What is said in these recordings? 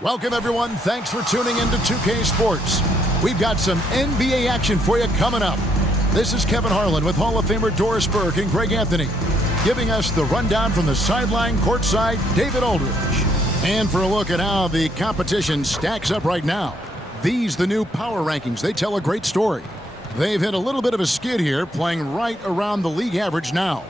Welcome, everyone. Thanks for tuning in to 2K Sports. We've got some NBA action for you coming up. This is Kevin Harlan with Hall of Famer Doris Burke and Greg Anthony, giving us the rundown from the sideline courtside, David Aldridge. And for a look at how the competition stacks up right now, these the new power rankings. They tell a great story. They've hit a little bit of a skid here, playing right around the league average now.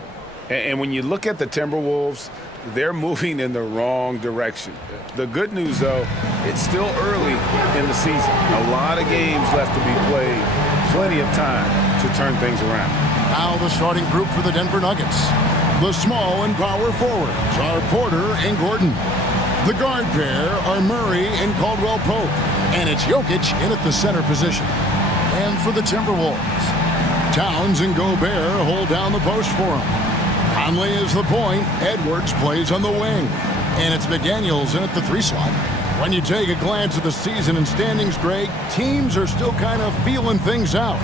And when you look at the Timberwolves, they're moving in the wrong direction. The good news, though, it's still early in the season. A lot of games left to be played. Plenty of time to turn things around. Now the starting group for the Denver Nuggets. The small and power forwards are Porter and Gordon. The guard pair are Murray and Caldwell Pope. And it's Jokic in at the center position. And for the Timberwolves, Towns and Gobert hold down the post for him. Conley is the point. Edwards plays on the wing. And it's McDaniels in at the 3 slot. When you take a glance at the season and standings, Greg, teams are still kind of feeling things out.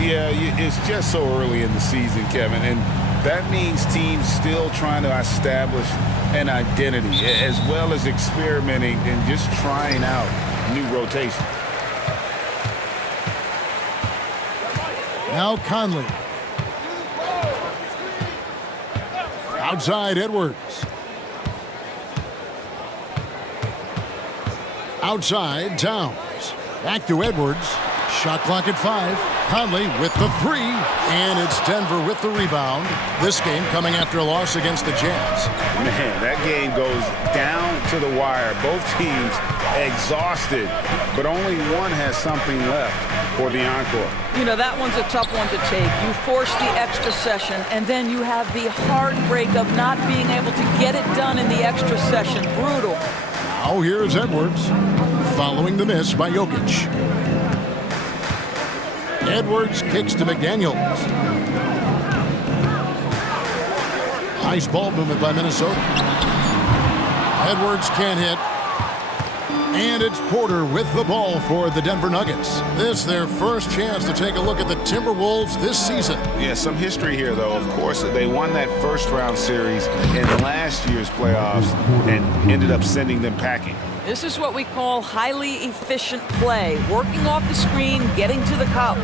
Yeah, it's just so early in the season, Kevin, and that means teams still trying to establish an identity as well as experimenting and just trying out new rotation. Now Conley. Outside Edwards. Outside Towns. Back to Edwards. Shot clock at 5. Conley with the 3. And it's Denver with the rebound. This game coming after a loss against the Jazz. Man, that game goes down to the wire. Both teams exhausted, but only one has something left for the encore. You know, that one's a tough one to take. You force the extra session, and then you have the heartbreak of not being able to get it done in the extra session. Brutal. Now here's Edwards, following the miss by Jokic. Edwards kicks to McDaniels. Nice ball movement by Minnesota. Edwards can't hit. And it's Porter with the ball for the Denver Nuggets. This their first chance to take a look at the Timberwolves this season. Yeah, some history here, though. Of course, they won that first-round series in last year's playoffs and ended up sending them packing. This is what we call highly efficient play. Working off the screen, getting to the cup.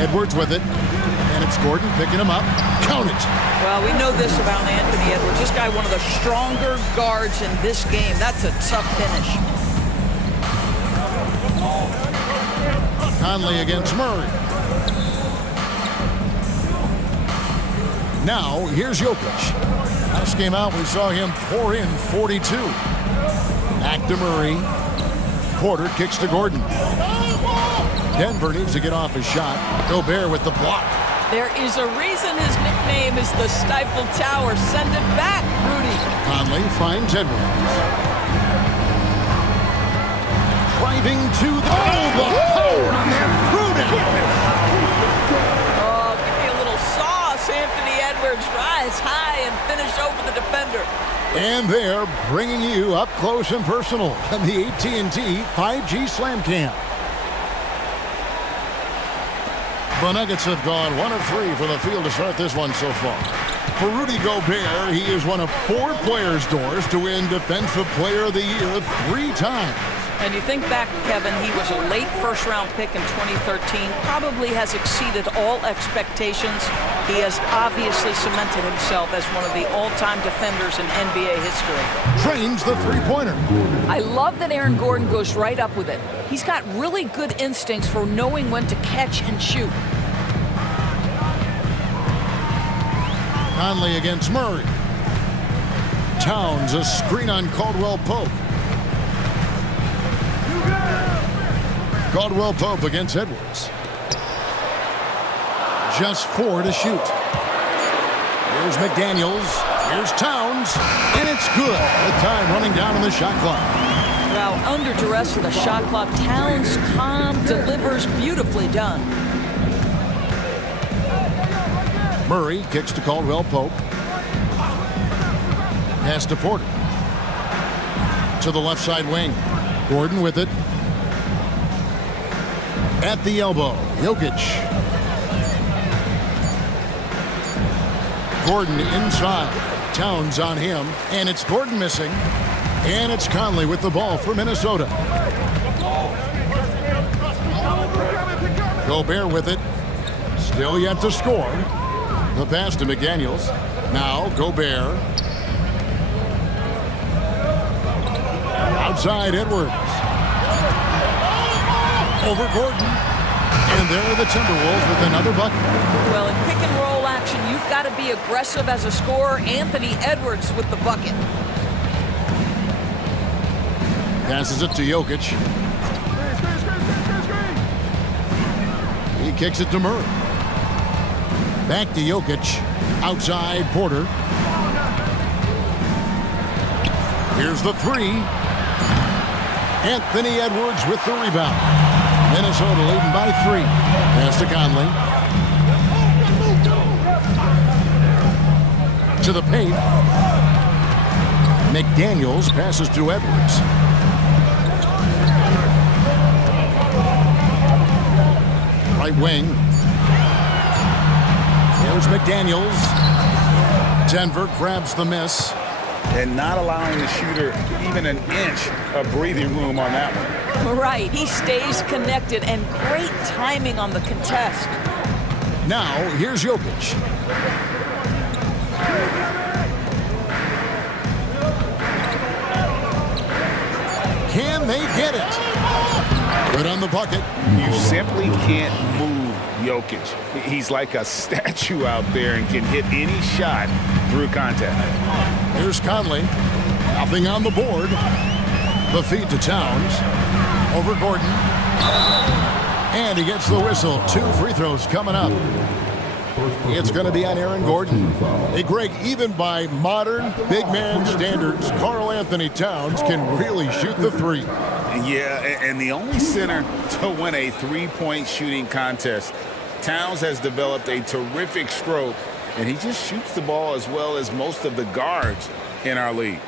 Edwards with it. And it's Gordon picking him up. Count it. Well, we know this about Anthony Edwards. This guy, one of the stronger guards in this game. That's a tough finish. Conley against Murray. Now, here's Jokic. Last game out, we saw him pour in 42. Back to Murray. Porter kicks to Gordon. Denver needs to get off his shot. Gobert with the block. There is a reason his nickname is the Stifle Tower. Send it back, Rudy. Conley finds Edwards. Driving to the... Oh, the power on that Rudy! Oh, give me a little sauce. Anthony Edwards rise high and finish over the defender. And they're bringing you up close and personal on the AT&T 5G Slam Cam. The Nuggets have gone 1 of 3 from the field to start this one so far. For Rudy Gobert, he is one of 4 players, Doors, to win Defensive Player of the Year 3 times. And you think back, Kevin, he was a late first-round pick in 2013, probably has exceeded all expectations. He has obviously cemented himself as one of the all-time defenders in NBA history. Trains the three-pointer. I love that Aaron Gordon goes right up with it. He's got really good instincts for knowing when to catch and shoot. Conley against Murray. Towns, a screen on Caldwell Pope. Caldwell Pope against Edwards. Just 4 to shoot. Here's McDaniels. Here's Towns. And it's good. The time running down on the shot clock. Well, under duress with a shot clock, Towns calm, delivers, beautifully done. Murray kicks to Caldwell Pope. Pass to Porter. To the left side wing. Gordon with it. At the elbow, Jokic. Gordon inside. Towns on him, and it's Gordon missing. And it's Conley with the ball for Minnesota. Gobert with it. Still yet to score. The pass to McDaniels. Now Gobert. Outside Edwards. Over Gordon. And there are the Timberwolves with another bucket. Well, in pick and roll action, you've got to be aggressive as a scorer. Anthony Edwards with the bucket. Passes it to Jokic. He kicks it to Murray. Back to Jokic. Outside Porter. Here's the three. Anthony Edwards with the rebound. Minnesota leading by 3. Pass to Conley. To the paint. McDaniels passes to Edwards. Right wing. Here's McDaniels. Denver grabs the miss. And not allowing the shooter even an inch of breathing room on that one. Right, he stays connected, and great timing on the contest. Now, here's Jokic. Can they get it? Good on the bucket. You simply can't move Jokic. He's like a statue out there and can hit any shot through contact. Here's Conley. Nothing on the board. The feed to Towns. Over Gordon. And he gets the whistle. 2 free throws coming up. It's going to be on Aaron Gordon. Hey, Greg, even by modern big man standards, Karl Anthony Towns can really shoot the three. Yeah, and the only center to win a three-point shooting contest. Towns has developed a terrific stroke, and he just shoots the ball as well as most of the guards in our league.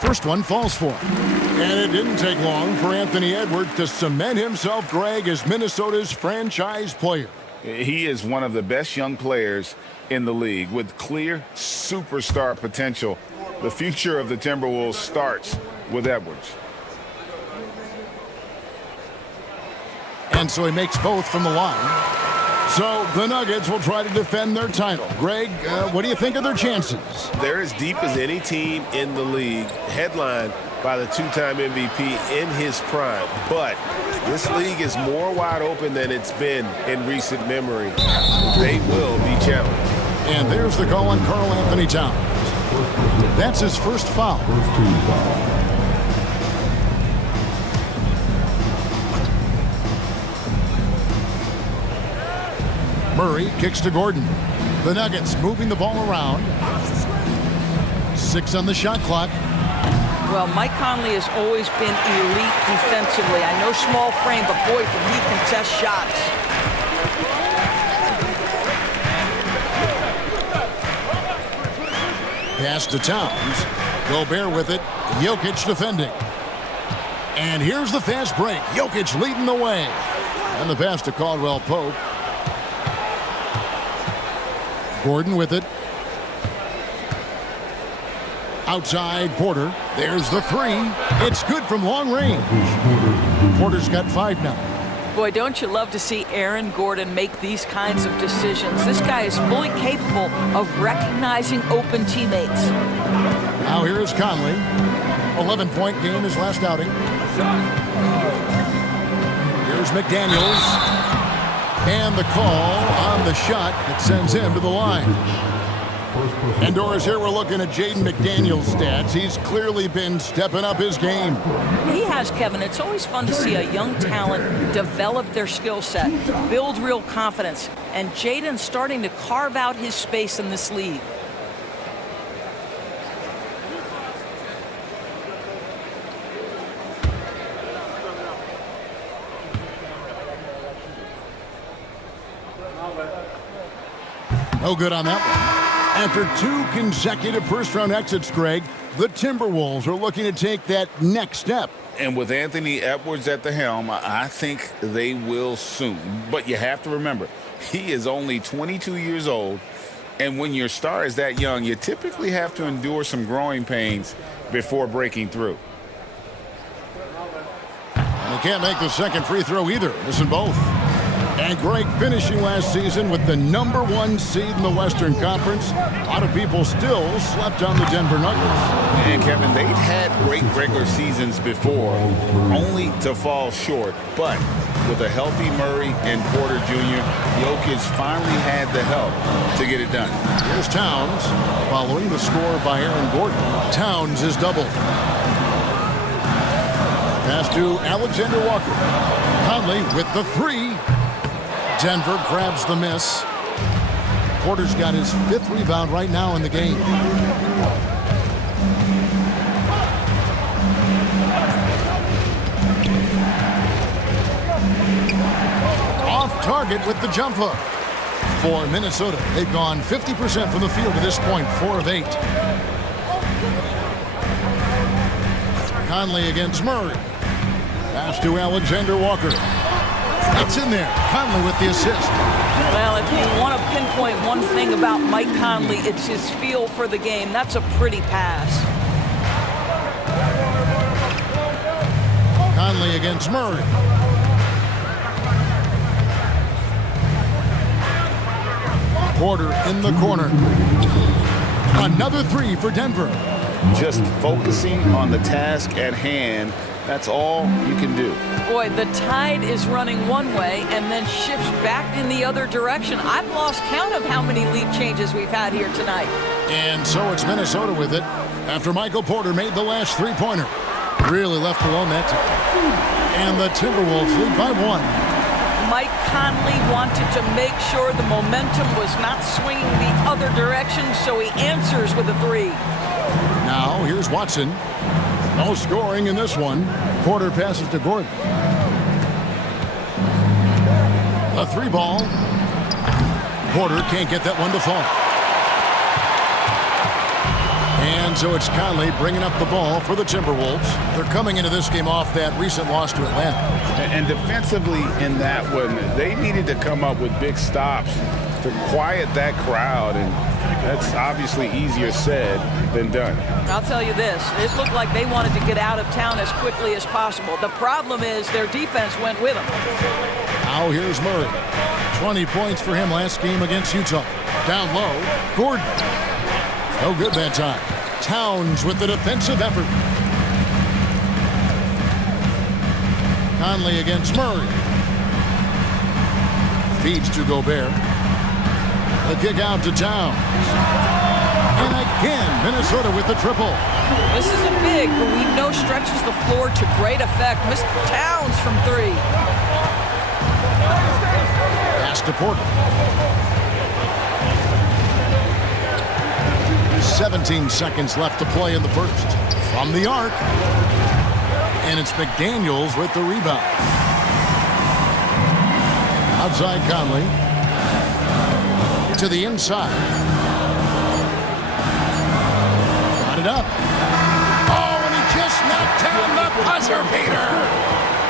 First one falls for him. And it didn't take long for Anthony Edwards to cement himself, Greg, as Minnesota's franchise player. He is one of the best young players in the league with clear superstar potential. The future of the Timberwolves starts with Edwards. And so he makes both from the line. So the Nuggets will try to defend their title. Greg, what do you think of their chances? They're as deep as any team in the league, headlined by the 2-time MVP in his prime. But this league is more wide open than it's been in recent memory. They will be challenged. And there's the call on Karl Anthony Towns. That's his first foul. Murray kicks to Gordon. The Nuggets moving the ball around. 6 on the shot clock. Well, Mike Conley has always been elite defensively. I know small frame, but boy, can he contest shots. Pass to Towns. Gobert with it. Jokic defending. And here's the fast break. Jokic leading the way. And the pass to Caldwell Pope. Gordon with it. Outside Porter. There's the three. It's good from long range. Porter's got 5 now. Boy, don't you love to see Aaron Gordon make these kinds of decisions. This guy is fully capable of recognizing open teammates. Now here is Conley. 11-point game his last outing. Here's McDaniels. And the call on the shot that sends him to the line. And Doris, here we're looking at Jaden McDaniels' stats. He's clearly been stepping up his game. He has, Kevin. It's always fun to see a young talent develop their skill set, build real confidence. And Jaden's starting to carve out his space in this league. No good on that one. After 2 consecutive first-round exits, Greg, The Timberwolves are looking to take that next step. And with Anthony Edwards at the helm, I think they will soon. But you have to remember, he is only 22 years old. And when your star is that young, you typically have to endure some growing pains before breaking through. And he can't make the second free throw either. Missing both. And Greg finishing last season with the #1 seed in the Western Conference. A lot of people still slept on the Denver Nuggets. And Kevin, they'd had great regular seasons before, only to fall short. But with a healthy Murray and Porter Jr., Jokic finally had the help to get it done. Here's Towns following the score by Aaron Gordon. Towns is doubled. Pass to Alexander Walker. Conley with the three. Denver grabs the miss. Porter's got his 5th rebound right now in the game. Off target with the jump hook. For Minnesota, they've gone 50% from the field to this point, 4 of 8. Conley against Murray. Pass to Alexander Walker. It's in there. Conley with the assist. Well, if you want to pinpoint one thing about Mike Conley, it's his feel for the game. That's a pretty pass. Conley against Murray. Porter in the corner. Another three for Denver. Just focusing on the task at hand, that's all you can do. Boy, the tide is running one way and then shifts back in the other direction. I've lost count of how many lead changes we've had here tonight. And so it's Minnesota with it after Michael Porter made the last three-pointer. Really left alone that time. And the Timberwolves lead by 1. Mike Conley wanted to make sure the momentum was not swinging the other direction, so he answers with a three. Now here's Watson. No scoring in this one. Porter passes to Gordon. A three ball. Porter can't get that one to fall. And so it's Conley bringing up the ball for the Timberwolves. They're coming into this game off that recent loss to Atlanta. And defensively in that one, they needed to come up with big stops to quiet that crowd, and that's obviously easier said than done. I'll tell you this, it looked like they wanted to get out of town as quickly as possible. The problem is their defense went with them. Now here's Murray. 20 points for him last game against Utah. Down low, Gordon. No good that time. Towns with the defensive effort. Conley against Murray. Feeds to Gobert. The kick out to Towns. And again, Minnesota with the triple. This is a big who we know stretches the floor to great effect. Mr. Towns from three. Pass to Porter. 17 seconds left to play in the first. From the arc. And it's McDaniels with the rebound. Outside Conley. To the inside. Got it up. Oh, and he just knocked down the buzzer beater.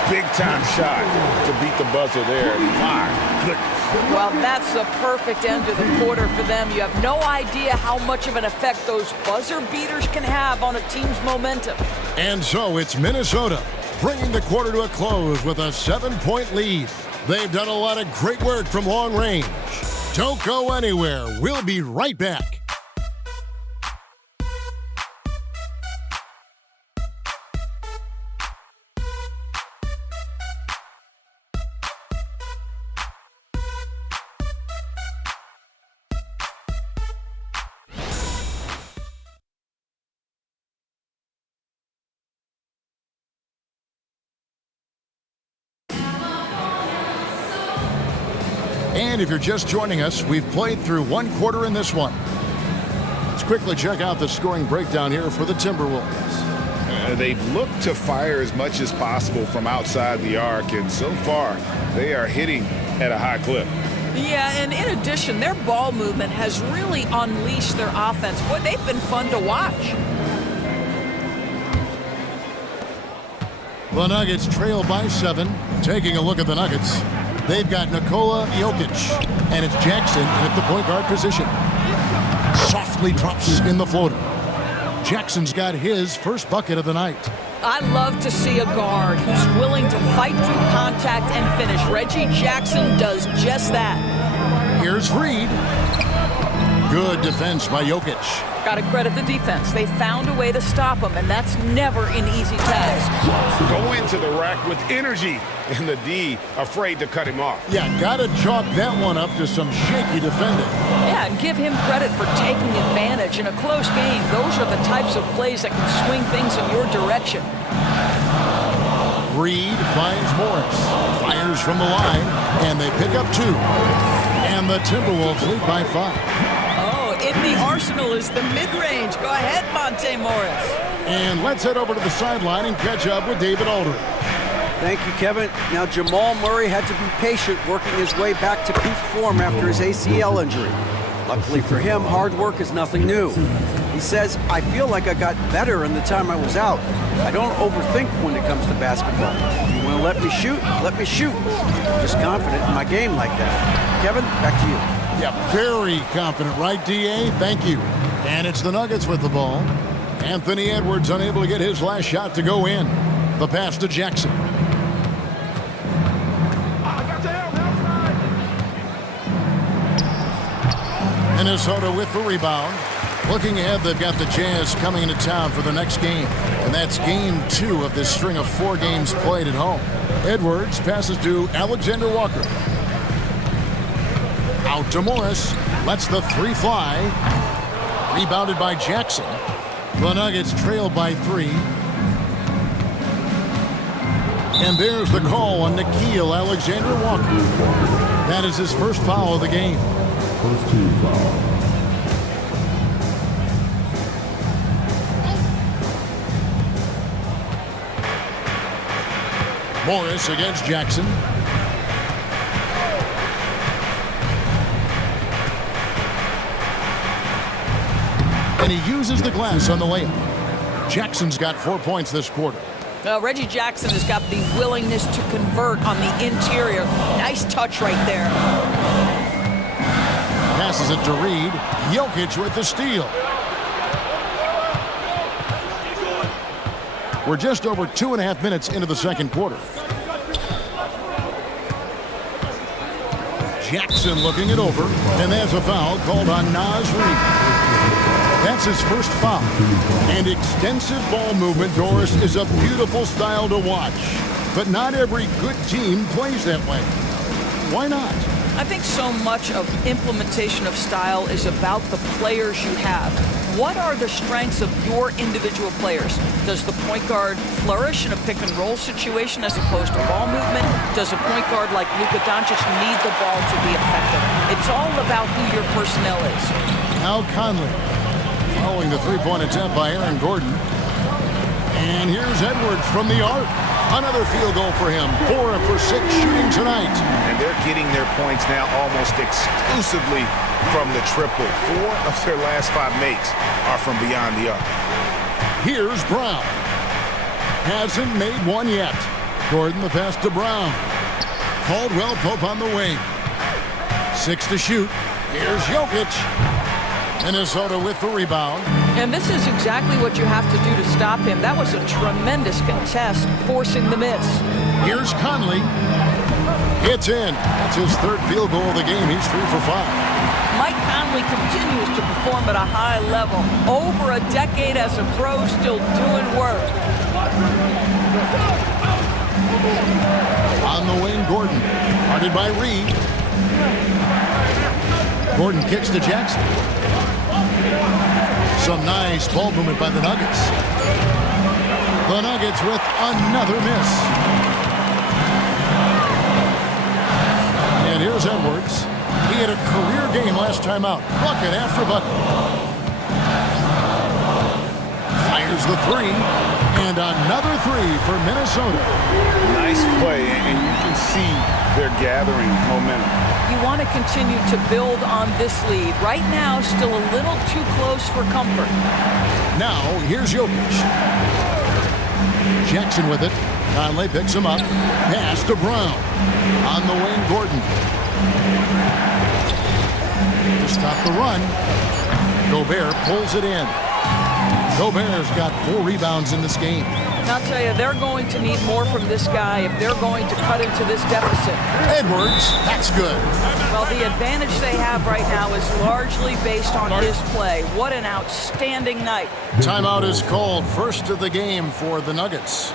Big-time shot to beat the buzzer there. My goodness. Well, that's the perfect end to the quarter for them. You have no idea how much of an effect those buzzer beaters can have on a team's momentum. And so it's Minnesota bringing the quarter to a close with a 7-point lead. They've done a lot of great work from long range. Don't go anywhere. We'll be right back. And if you're just joining us, we've played through one quarter in this one. Let's quickly check out the scoring breakdown here for the Timberwolves. They've looked to fire as much as possible from outside the arc, and so far they are hitting at a high clip. Yeah, and in addition, their ball movement has really unleashed their offense. Boy, they've been fun to watch. The Nuggets trail by 7. Taking a look at the Nuggets, they've got Nikola Jokic, and it's Jackson at the point guard position. Softly drops in the floater. Jackson's got his first bucket of the night. I love to see a guard who's willing to fight through contact and finish. Reggie Jackson does just that. Here's Reed. Good defense by Jokic. Got to credit the defense. They found a way to stop him, and that's never an easy task. Go into the rack with energy, and the D afraid to cut him off. Yeah, gotta chalk that one up to some shaky defending. Yeah, and give him credit for taking advantage. In a close game, those are the types of plays that can swing things in your direction. Reed finds Morris. Fires from the line, and they pick up 2. And the Timberwolves lead by 5. In the arsenal is the mid-range. Go ahead, Monte Morris. And let's head over to the sideline and catch up with David Aldridge. Thank you, Kevin. Now, Jamal Murray had to be patient working his way back to peak form after his ACL injury. Luckily for him, hard work is nothing new. He says, I feel like I got better in the time I was out. I don't overthink when it comes to basketball. If you want to let me shoot, let me shoot. I'm just confident in my game like that. Kevin, back to you. Yeah, very confident, right, D.A.? Thank you. And it's the Nuggets with the ball. Anthony Edwards unable to get his last shot to go in. The pass to Jackson. Minnesota with the rebound. Looking ahead, they've got the Jazz coming into town for the next game. And that's game 2 of this string of 4 games played at home. Edwards passes to Alexander Walker. Out to Morris. Lets the 3 fly. Rebounded by Jackson. The Nuggets trail by 3. And there's the call on Nickeil Alexander Walker. That is his first foul of the game. First team foul. Morris against Jackson. And he uses the glass on the layup. Jackson's got 4 points this quarter. Well, Reggie Jackson has got the willingness to convert on the interior. Nice touch right there. Passes it to Reed. Jokic with the steal. We're just over 2.5 minutes into the second quarter. Jackson looking it over, and there's a foul called on Naz Reid. That's his first foul. And extensive ball movement, Doris, is a beautiful style to watch. But not every good team plays that way. Why not? I think so much of implementation of style is about the players you have. What are the strengths of your individual players? Does the point guard flourish in a pick and roll situation as opposed to ball movement? Does a point guard like Luka Doncic need the ball to be effective? It's all about who your personnel is. Now Conley following the three-point attempt by Aaron Gordon. And here's Edwards from the arc. Another field goal for him. 4 for 6 shooting tonight. And they're getting their points now almost exclusively from the triple. 4 of their last 5 makes are from beyond the arc. Here's Brown. Hasn't made one yet. Gordon the pass to Brown. Caldwell Pope on the wing. 6 to shoot. Here's Jokic. Minnesota with the rebound. And this is exactly what you have to do to stop him. That was a tremendous contest, forcing the miss. Here's Conley. It's in. That's his 3rd field goal of the game. He's 3 for 5. Mike Conley continues to perform at a high level. Over a decade as a pro, still doing work. On the wing, Gordon. Guarded by Reed. Gordon kicks to Jackson. Some nice ball movement by the Nuggets. The Nuggets with another miss. And here's Edwards. He had a career game last time out. Bucket after bucket. Fires the 3. And another 3 for Minnesota. Nice play, and you can see they're gathering momentum. You want to continue to build on this lead. Right now, still a little too close for comfort. Now, here's Jokic. Jackson with it. Conley picks him up. Pass to Brown. On the wing, Gordon. To stop the run. Gobert pulls it in. Gobert's got 4 rebounds in this game. I'll tell you, they're going to need more from this guy if they're going to cut into this deficit. Edwards, that's good. Well, the advantage they have right now is largely based on his play. What an outstanding night. Timeout is called. First of the game for the Nuggets.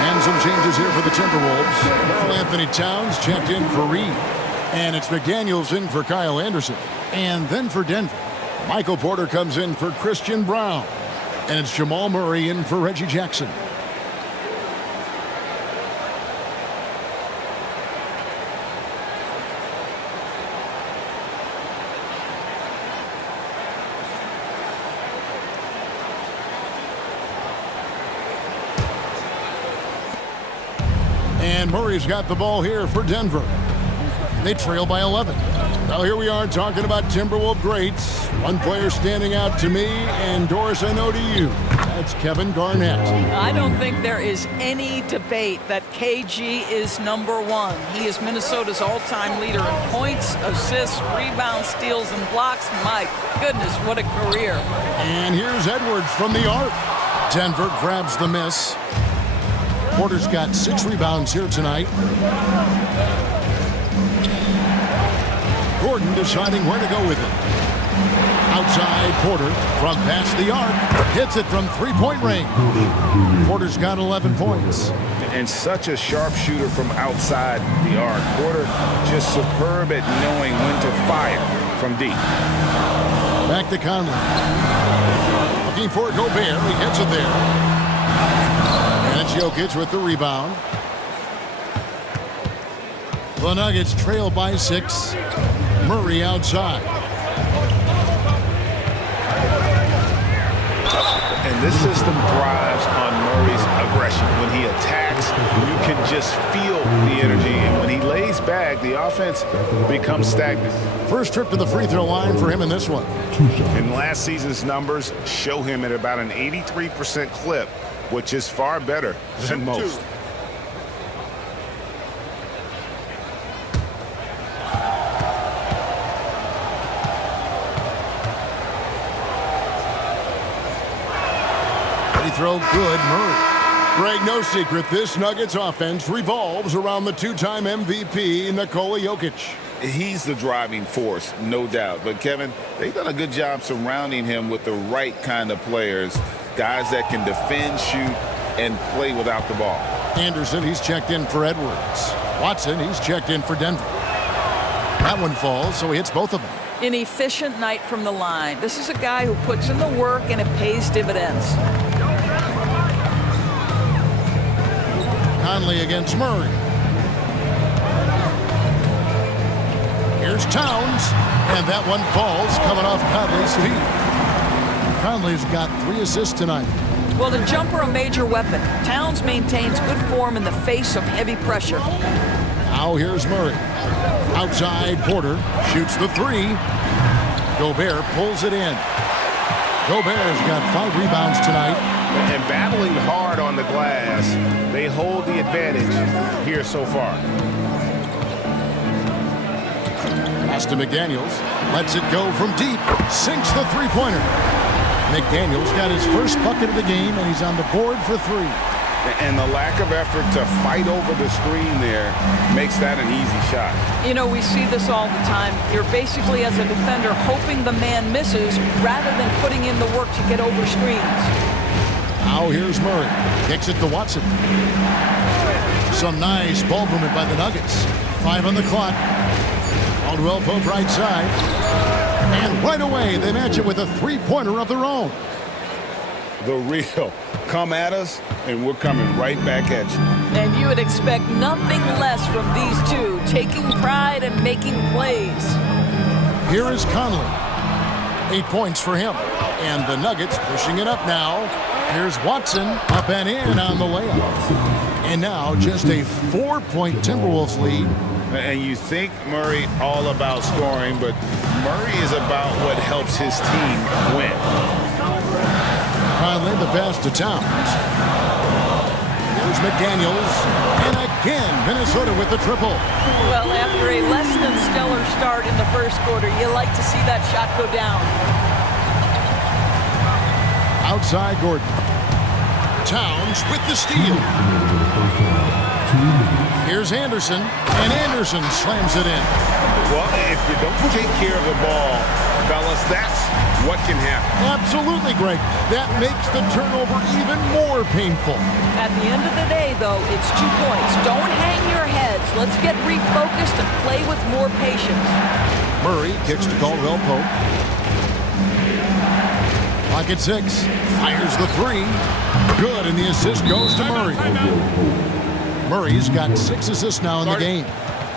And some changes here for the Timberwolves. Karl Anthony Towns checked in for Reed. And it's McDaniels in for Kyle Anderson. And then for Denver, Michael Porter comes in for Christian Brown. And it's Jamal Murray in for Reggie Jackson. And Murray's got the ball here for Denver. They trail by 11. Well, here we are talking about Timberwolves greats. One player standing out to me, and Doris, I know to you. That's Kevin Garnett. I don't think there is any debate that KG is #1. He is Minnesota's all-time leader in points, assists, rebounds, steals, and blocks. My goodness, what a career. And here's Edwards from the arc. Denver grabs the miss. Porter's got 6 rebounds here tonight. Gordon deciding where to go with it. Outside Porter from past the arc. Hits it from 3-point range. Porter's got 11 points. And such a sharp shooter from outside the arc. Porter just superb at knowing when to fire from deep. Back to Conley. Looking for Gobert. He hits it there. And it's Jokic with the rebound. The Nuggets trail by 6. Murray outside. And this system thrives on Murray's aggression. When he attacks, you can just feel the energy. And when he lays back, the offense becomes stagnant. First trip to the free throw line for him in this one. And last season's numbers show him at about an 83% clip, which is far better than most. Free throw good, Murray. Greg, no secret, this Nuggets offense revolves around the 2-time MVP, Nikola Jokic. He's the driving force, no doubt. But, Kevin, they've done a good job surrounding him with the right kind of players, guys that can defend, shoot, and play without the ball. Anderson, he's checked in for Edwards. Watson, he's checked in for Denver. That one falls, so he hits both of them. An efficient night from the line. This is a guy who puts in the work and it pays dividends. Conley against Murray. Here's Towns, and that one falls coming off Conley's feet. Conley's got 3 assists tonight. Well, the jumper, a major weapon. Towns maintains good form in the face of heavy pressure. Now here's Murray. Outside, Porter shoots the 3. Gobert pulls it in. Gobert's got 5 rebounds tonight. And battling hard on the glass, they hold the advantage here so far. Pass to McDaniels. Lets it go from deep. Sinks the three-pointer. McDaniels got his first bucket of the game, and he's on the board for 3. And the lack of effort to fight over the screen there makes that an easy shot. You know, we see this all the time. You're basically, as a defender, hoping the man misses rather than putting in the work to get over screens. Now here's Murray. Kicks it to Watson. Some nice ball movement by the Nuggets. 5 on the clock. Caldwell Pope right side. And right away, they match it with a three-pointer of their own. The real. Come at us, and we're coming right back at you. And you would expect nothing less from these two, taking pride and making plays. Here is Conley. 8 points for him. And the Nuggets pushing it up now. Here's Watson up and in on the layup. And now just a 4-point Timberwolves lead. And you think Murray all about scoring, but Murray is about what helps his team win. Conley the pass to Towns. Here's McDaniels. And again, Minnesota with the triple. Well, after a less than stellar start in the first quarter, you like to see that shot go down. Outside Gordon. Towns with the steal. Here's Anderson, and Anderson slams it in. Well, if you don't take care of the ball, fellas, that's what can happen. Absolutely, Greg. That makes the turnover even more painful. At the end of the day, though, it's 2 points. Don't hang your heads. Let's get refocused and play with more patience. Murray kicks to Caldwell Pope. Clock at 6. Fires the 3. Good, and the assist goes to Murray. Murray's got 6 assists now in the game.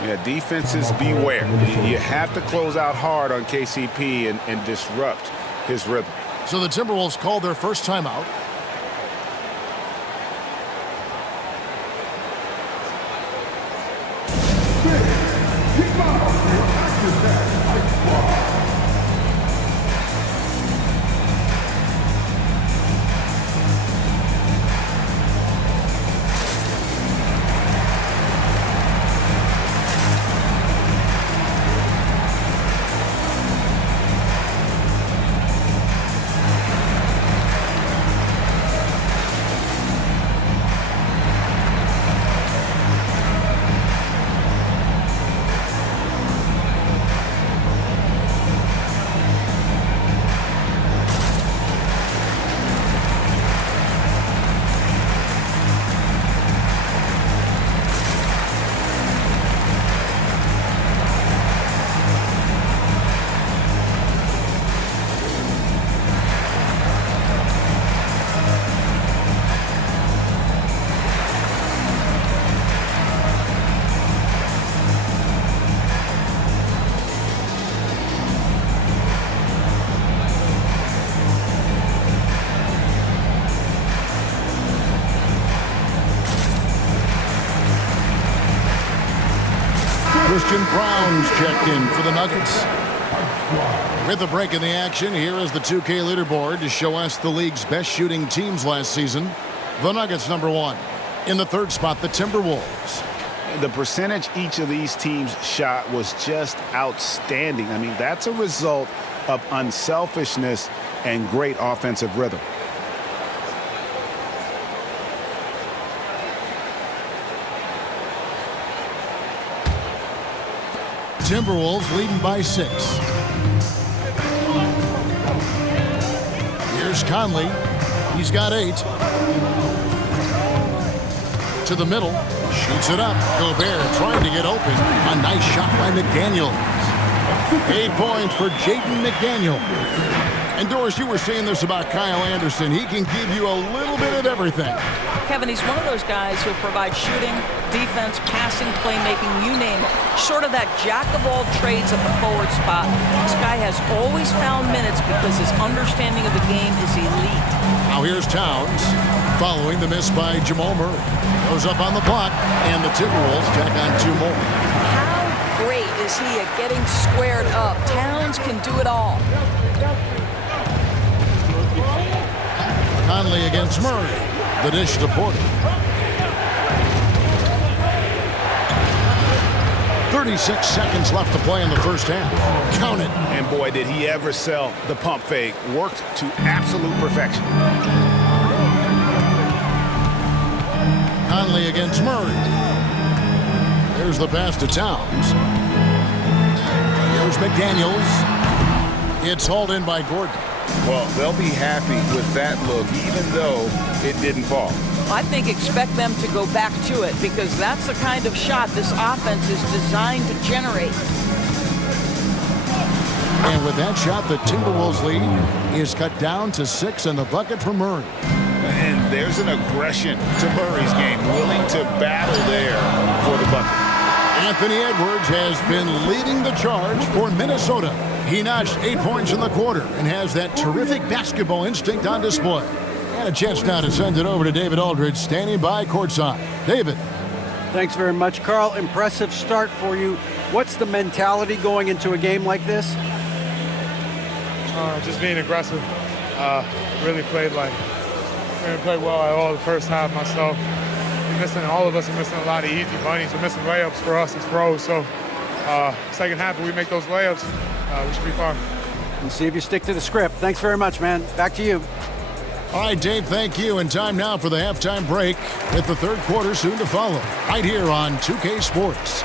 Yeah, defenses beware. You have to close out hard on KCP and disrupt his rhythm. So the Timberwolves called their first timeout. Christian Brown's checked in for the Nuggets. With a break in the action, here is the 2K leaderboard to show us the league's best shooting teams last season. The Nuggets #1. In the 3rd spot, the Timberwolves. The percentage each of these teams shot was just outstanding. I mean, that's a result of unselfishness and great offensive rhythm. Timberwolves leading by 6. Here's Conley. He's got 8. To the middle. Shoots it up. Gobert trying to get open. A nice shot by McDaniels. 8 points for Jaden McDaniels. And Doris, you were saying this about Kyle Anderson. He can give you a little bit of everything. Kevin, he's one of those guys who'll provide shooting, defense, passing, playmaking, you name it. Sort of that jack of all trades at the forward spot. This guy has always found minutes because his understanding of the game is elite. Now here's Towns, following the miss by Jamal Murray. Goes up on the block, and the Timberwolves tack on 2 more. How great is he at getting squared up? Towns can do it all. Conley against Murray. The dish to Porter. 36 seconds left to play in the first half. Count it. And boy, did he ever sell the pump fake. Worked to absolute perfection. Conley against Murray. There's the pass to Towns. Here's McDaniels. It's hauled in by Gordon. Well, they'll be happy with that look, even though it didn't fall. I think expect them to go back to it because that's the kind of shot this offense is designed to generate. And with that shot, the Timberwolves lead is cut down to 6 in the bucket for Murray. And there's an aggression to Murray's game, willing to battle there for the bucket. Anthony Edwards has been leading the charge for Minnesota. He notched 8 points in the quarter and has that terrific basketball instinct on display. And a chance now to send it over to David Aldridge, standing by courtside. David. Thanks very much, Carl. Impressive start for you. What's the mentality going into a game like this? Just being aggressive. Really played well at all the first half myself. All of us are missing a lot of easy bunnies. We're missing layups for us as pros. So second half, if we make those layups, we should be fine. We'll see if you stick to the script. Thanks very much, man. Back to you. All right, Dave, thank you. And time now for the halftime break with the third quarter soon to follow. Right here on 2K Sports.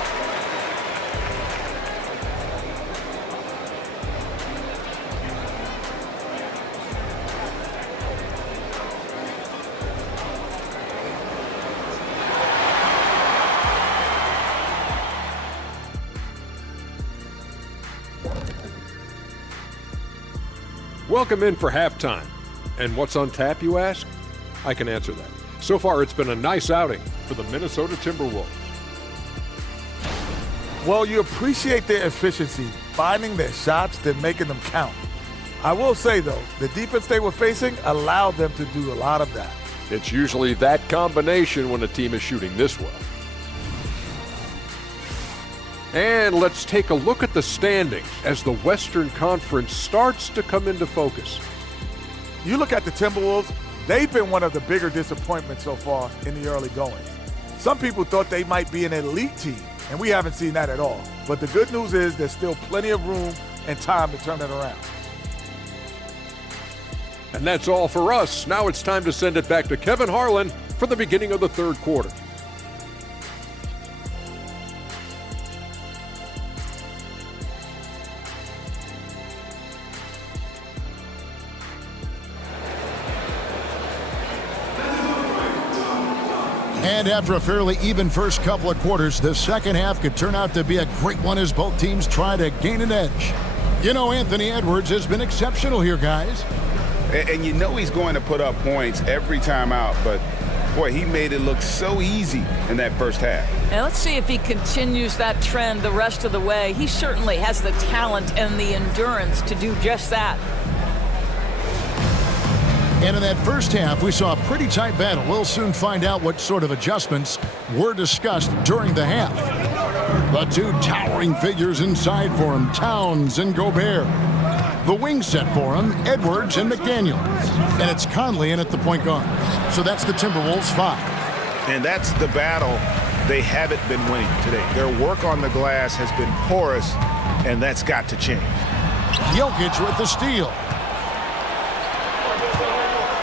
Welcome in for halftime. And what's on tap, you ask? I can answer that. So far, it's been a nice outing for the Minnesota Timberwolves. Well, you appreciate their efficiency, finding their shots, then making them count. I will say, though, the defense they were facing allowed them to do a lot of that. It's usually that combination when a team is shooting this well. And let's take a look at the standings as the Western Conference starts to come into focus. You look at the Timberwolves, they've been one of the bigger disappointments so far in the early goings. Some people thought they might be an elite team, and we haven't seen that at all. But the good news is there's still plenty of room and time to turn it around. And that's all for us. Now it's time to send it back to Kevin Harlan for the beginning of the third quarter. And after a fairly even first couple of quarters, the second half could turn out to be a great one as both teams try to gain an edge. You know, Anthony Edwards has been exceptional here, guys. And you know he's going to put up points every time out, but boy, he made it look so easy in that first half. And let's see if he continues that trend the rest of the way. He certainly has the talent and the endurance to do just that. And in that first half, we saw a pretty tight battle. We'll soon find out what sort of adjustments were discussed during the half. The two towering figures inside for him, Towns and Gobert. The wing set for him, Edwards and McDaniels. And it's Conley in at the point guard. So that's the Timberwolves 5. And that's the battle they haven't been winning today. Their work on the glass has been porous, and that's got to change. Jokic with the steal.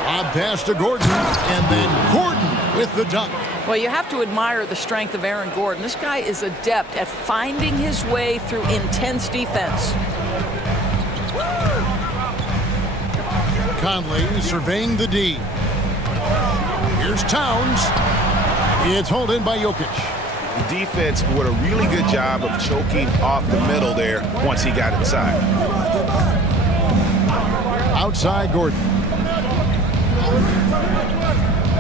Lob pass to Gordon, and then Gordon with the dunk. Well, you have to admire the strength of Aaron Gordon. This guy is adept at finding his way through intense defense. Conley surveying the D. Here's Towns. It's hauled in by Jokic. The defense did a really good job of choking off the middle there once he got inside. Outside Gordon.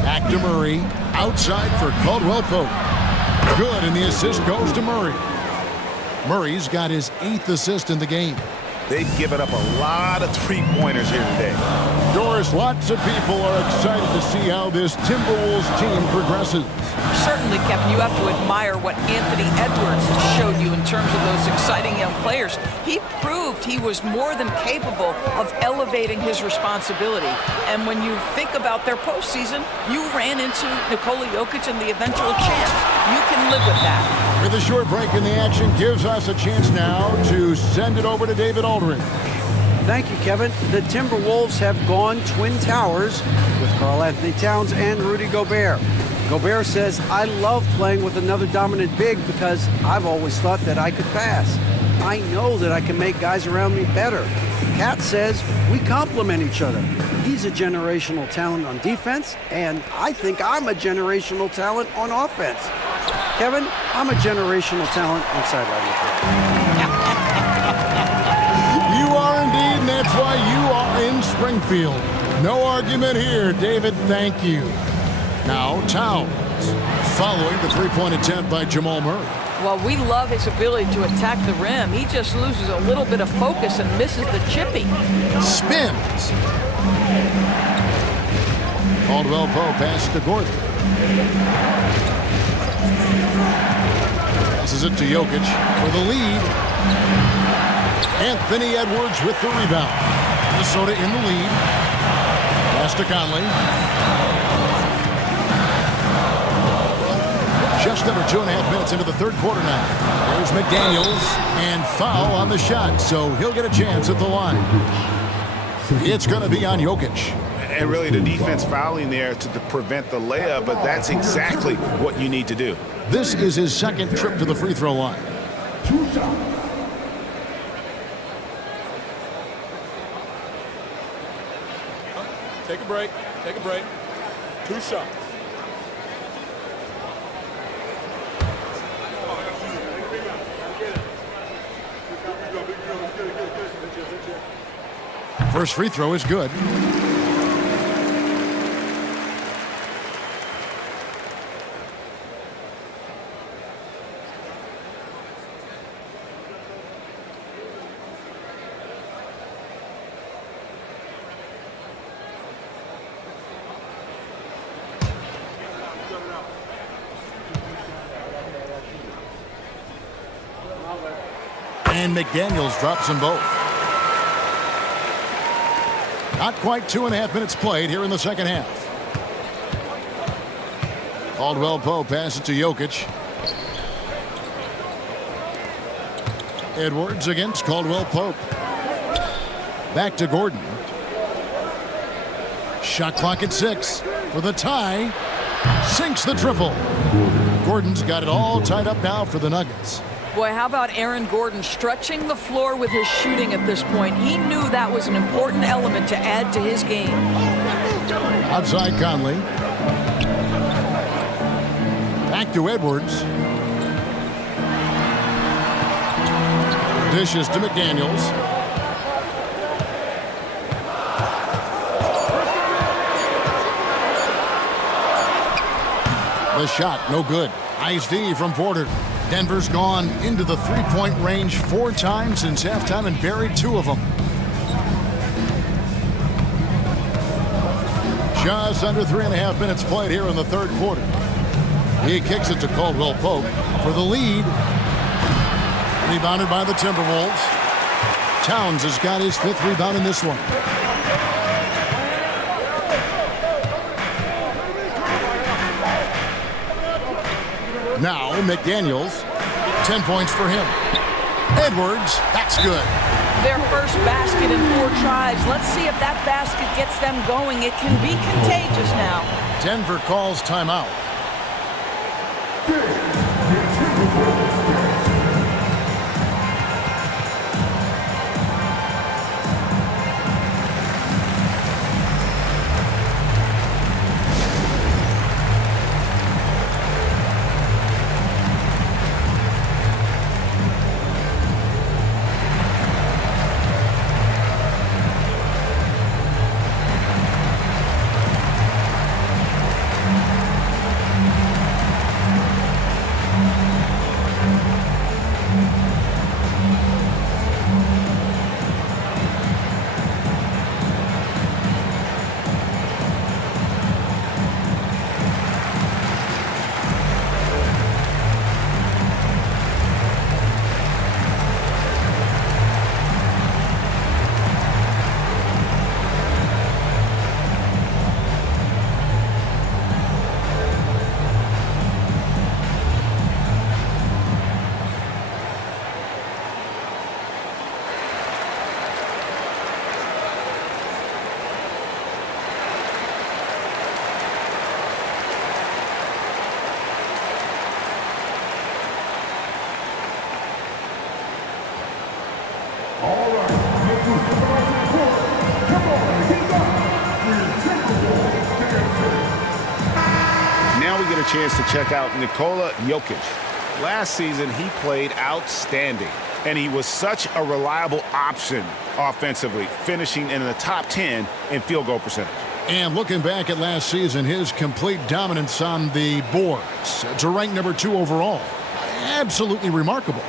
Back to Murray. Outside for Caldwell Pope. Good, and the assist goes to Murray. Murray's got his 8th assist in the game. They've given up a lot of three-pointers here today. Doris, lots of people are excited to see how this Timberwolves team progresses. Certainly, Kevin, you have to admire what Anthony Edwards showed you in terms of those exciting young players. He proved he was more than capable of elevating his responsibility. And when you think about their postseason, you ran into Nikola Jokic and the eventual champs. You can live with that. With a short break in the action gives us a chance now to send it over to David Aldridge. Thank you, Kevin. The Timberwolves have gone Twin Towers with Karl-Anthony Towns and Rudy Gobert. Gobert says, I love playing with another dominant big because I've always thought that I could pass. I know that I can make guys around me better. Cat says, we complement each other. He's a generational talent on defense, and I think I'm a generational talent on offense. Kevin, I'm a generational talent on sideline repair. You are indeed, and that's why you are in Springfield. No argument here, David. Thank you. Now, Towns, following the three-point attempt by Jamal Murray. Well, we love his ability to attack the rim. He just loses a little bit of focus and misses the chippy. Spins. Caldwell Pope pass to Gordon. Passes it to Jokic for the lead. Anthony Edwards with the rebound. Minnesota in the lead. Pass to Conley. Just under 2.5 minutes into the third quarter now. There's McDaniels, and foul on the shot, so he'll get a chance at the line. It's going to be on Jokic. And really the defense fouling there to prevent the layup, but that's exactly what you need to do. This is his second trip to the free throw line. Take a break. Take a break. 2 shots. First free throw is good. And McDaniels drops them both. Not quite 2.5 minutes played here in the second half. Caldwell Pope passes to Jokic. Edwards against Caldwell Pope. Back to Gordon. Shot clock at 6 for the tie. Sinks the triple. Gordon's got it all tied up now for the Nuggets. Boy, how about Aaron Gordon stretching the floor with his shooting at this point? He knew that was an important element to add to his game. Outside Conley. Back to Edwards. Dishes to McDaniels. The shot, no good. Nice D from Porter. Denver's gone into the three-point range 4 times since halftime and buried 2 of them. Just under 3.5 minutes played here in the third quarter. He kicks it to Caldwell Pope for the lead. Rebounded by the Timberwolves. Towns has got his 5th rebound in this one. Now McDaniels, 10 points for him. Edwards, that's good. Their first basket in 4 tries. Let's see if that basket gets them going. It can be contagious now. Denver calls timeout. Now we get a chance to check out Nikola Jokic. Last season, he played outstanding, and he was such a reliable option offensively, finishing in the top 10 in field goal percentage. And looking back at last season, his complete dominance on the boards to rank number 2 overall. Absolutely remarkable.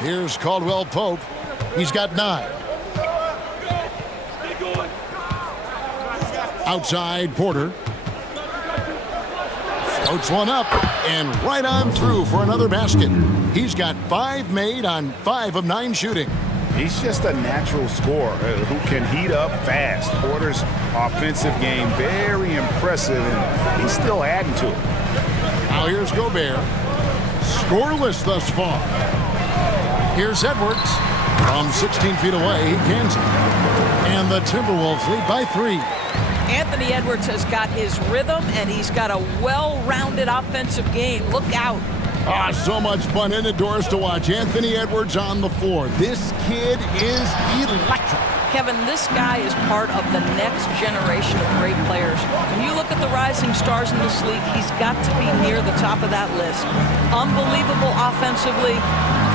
Here's Caldwell Pope. He's got 9. Outside, Porter. Floats one up and right on through for another basket. He's got 5 made on 5 of 9 shooting. He's just a natural scorer who can heat up fast. Porter's offensive game, very impressive, and he's still adding to it. Now here's Gobert. Scoreless thus far. Here's Edwards. From 16 feet away, he cans it. And the Timberwolves lead by 3. Anthony Edwards has got his rhythm, and he's got a well-rounded offensive game. Look out. So much fun indoors to watch Anthony Edwards on the floor. This kid is electric. Kevin, this guy is part of the next generation of great players. When you look at the rising stars in this league, he's got to be near the top of that list. Unbelievable offensively,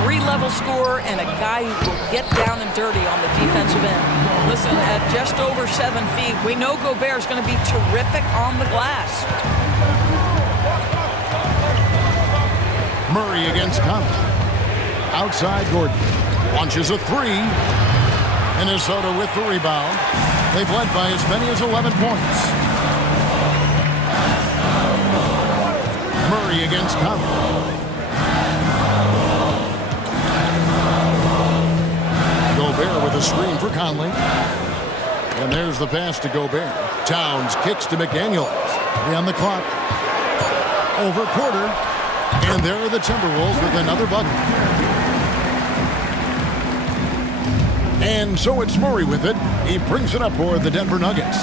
3-level scorer, and a guy who will get down and dirty on the defensive end. Listen, at just over 7 feet, we know Gobert is going to be terrific on the glass. Murray against Conley. Outside, Gordon launches a 3. Minnesota with the rebound. They've led by as many as 11 points. Murray against Conley. Gobert with a screen for Conley. And there's the pass to Gobert. Towns kicks to McDaniels. 3 on the clock. Over Porter. And there are the Timberwolves with another bucket. And so it's Murray with it. He brings it up for the Denver Nuggets.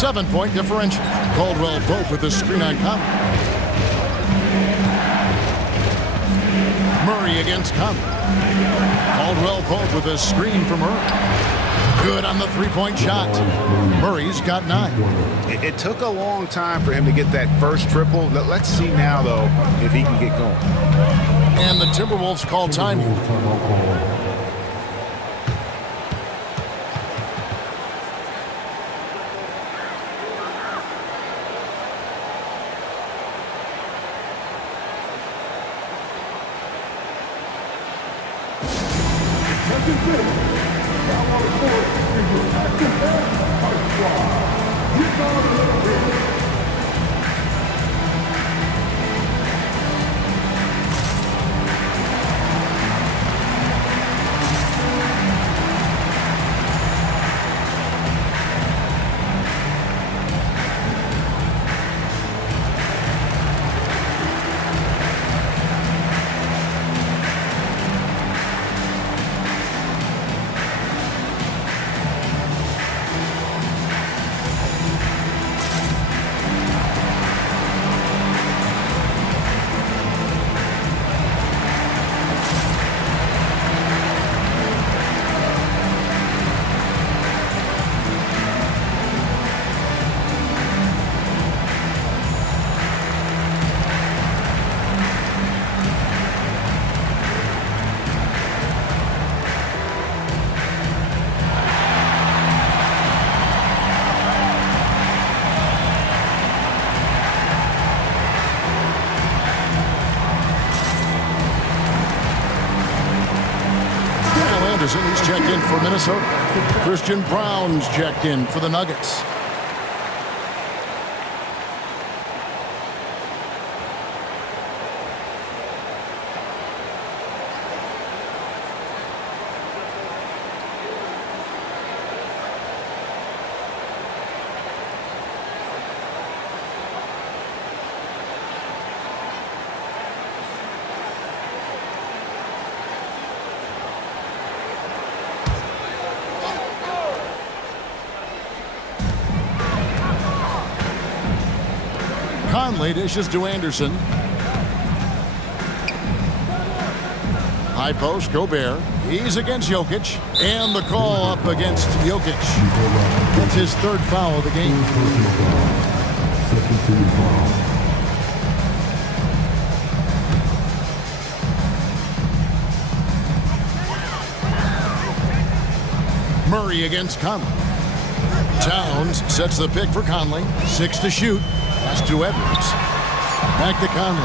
7-point differential. Caldwell Pope with the screen on Conley. Murray against Conley. Caldwell Pope with a screen from Murray. Good on the 3-point shot. Murray's got 9. It took a long time for him to get that first triple. Let's see now, though, if he can get going. And the Timberwolves call time. He's checked in for Minnesota. Christian Brown's checked in for the Nuggets. Conley dishes to Anderson. High post, Gobert. He's against Jokic. And the call up against Jokic. That's his third foul of the game. Second team foul. Murray against Conley. Towns sets the pick for Conley. 6 to shoot. Pass to Edwards. Back to Conley.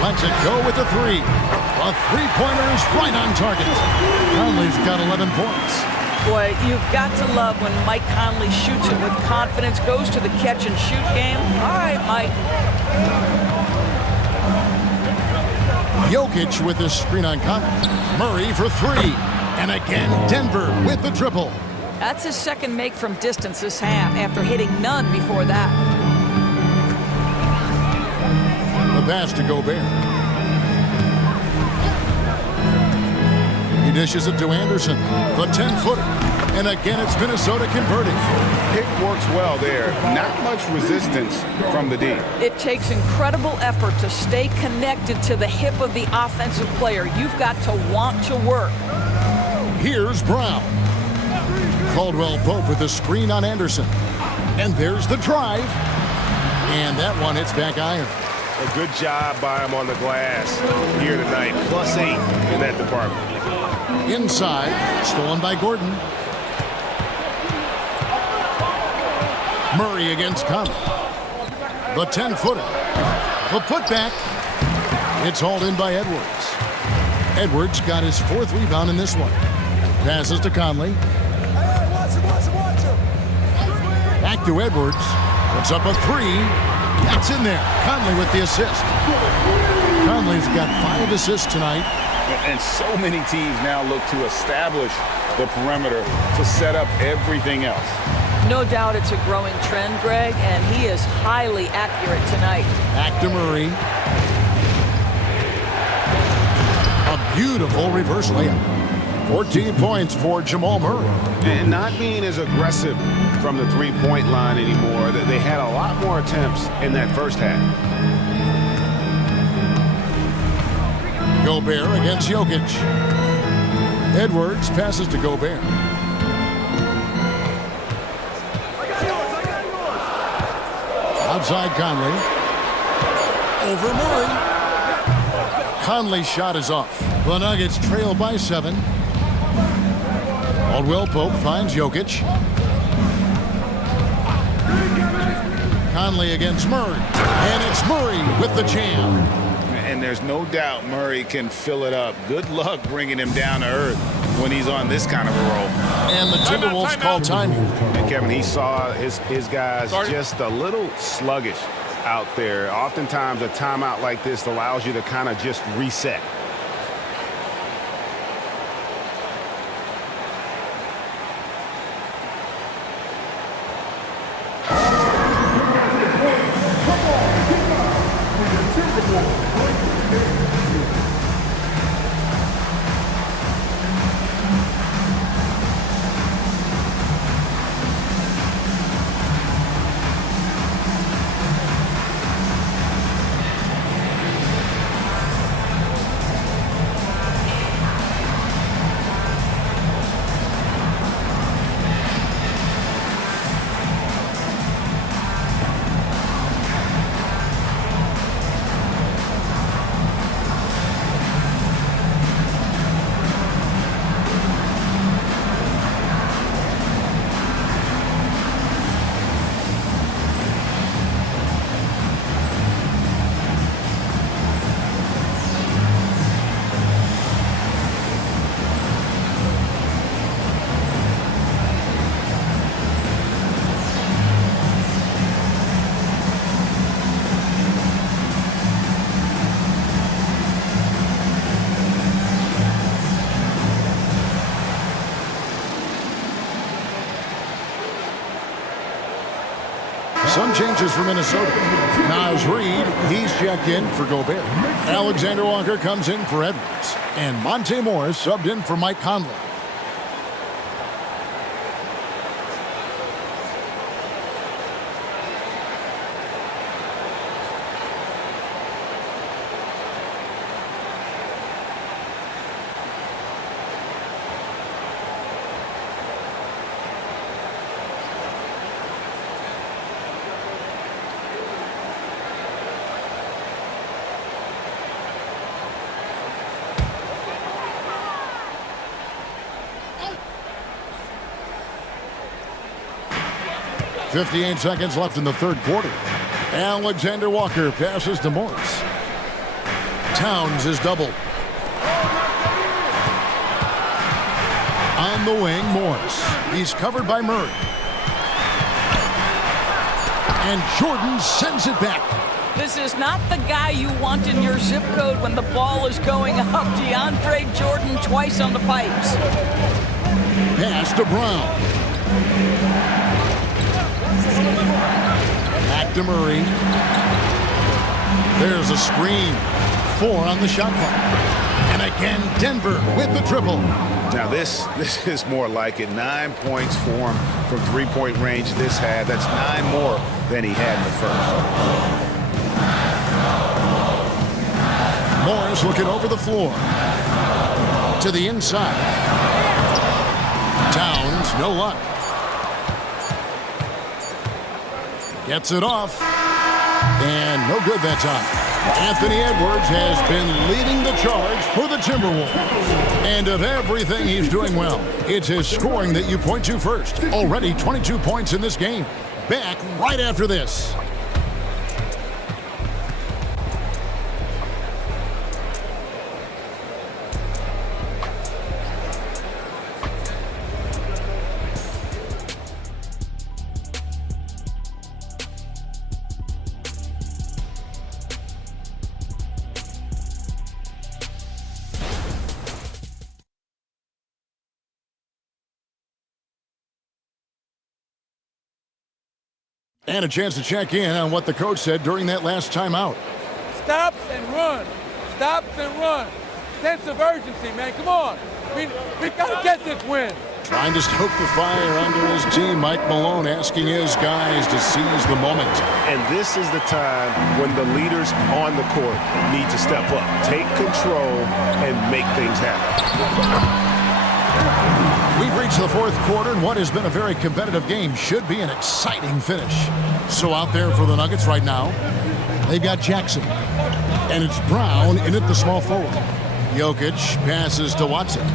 Lets it go with the 3. A three-pointer is right on target. Conley's got 11 points. Boy, you've got to love when Mike Conley shoots it with confidence, goes to the catch-and-shoot game. All right, Mike. Jokic with the screen on Conley. Murray for 3. And again, Denver with the triple. That's his second make from distance this half after hitting none before that. The pass to Gobert. He dishes it to Anderson. The 10-footer. And again, it's Minnesota converting. Pick works well there. Not much resistance from the D. It takes incredible effort to stay connected to the hip of the offensive player. You've got to want to work. Here's Brown. Caldwell Pope with the screen on Anderson. And there's the drive. And that one hits back iron. A good job by him on the glass here tonight. +8 in that department. Inside, stolen by Gordon. Murray against Conley. The 10-footer. The putback. It's hauled in by Edwards. Edwards got his 4th rebound in this one. Passes to Conley. Back to Edwards. Puts up a 3. That's in there. Conley with the assist. Conley's got 5 assists tonight. And so many teams now look to establish the perimeter to set up everything else. No doubt it's a growing trend, Greg, and he is highly accurate tonight. Back to Murray. A beautiful reverse layup. 14 points for Jamal Murray. And not being as aggressive from the three-point line anymore. They had a lot more attempts in that first half. Gobert against Jokic. Edwards passes to Gobert. Outside Conley. Over Murray. Conley's shot is off. The Nuggets trail by 7. Caldwell Pope finds Jokic. Conley against Murray. And it's Murray with the jam. And there's no doubt Murray can fill it up. Good luck bringing him down to earth when he's on this kind of a roll. And the Timberwolves call time. And Kevin, he saw his guys just a little sluggish out there. Oftentimes a timeout like this allows you to kind of just reset. Some changes for Minnesota. Nas Reed, he's checked in for Gobert. Alexander Walker comes in for Edwards. And Monte Morris subbed in for Mike Conley. 58 seconds left in the third quarter. Alexander Walker passes to Morris. Towns is doubled. On the wing, Morris. He's covered by Murray. And Jordan sends it back. This is not the guy you want in your zip code when the ball is going up. DeAndre Jordan twice on the pipes. Pass to Brown. Back to Murray. There's a screen. 4 on the shot clock. And again, Denver with the triple. Now this is more like it. 9 points for him from three-point range this had. That's 9 more than he had in the first. Morris looking over the floor. To the inside. Towns, no luck. Gets it off. And no good that time. Anthony Edwards has been leading the charge for the Timberwolves. And of everything he's doing well, it's his scoring that you point to first. Already 22 points in this game. Back right after this. And a chance to check in on what the coach said during that last timeout. Stops and run. Stops and run. Sense of urgency, man. Come on. We got to get this win. Trying to stoke the fire under his team. Mike Malone asking his guys to seize the moment. And this is the time when the leaders on the court need to step up, take control, and make things happen. We've reached the fourth quarter, and what has been a very competitive game should be an exciting finish. So out there for the Nuggets right now, they've got Jackson. And it's Brown in at the small forward. Jokic passes to Watson.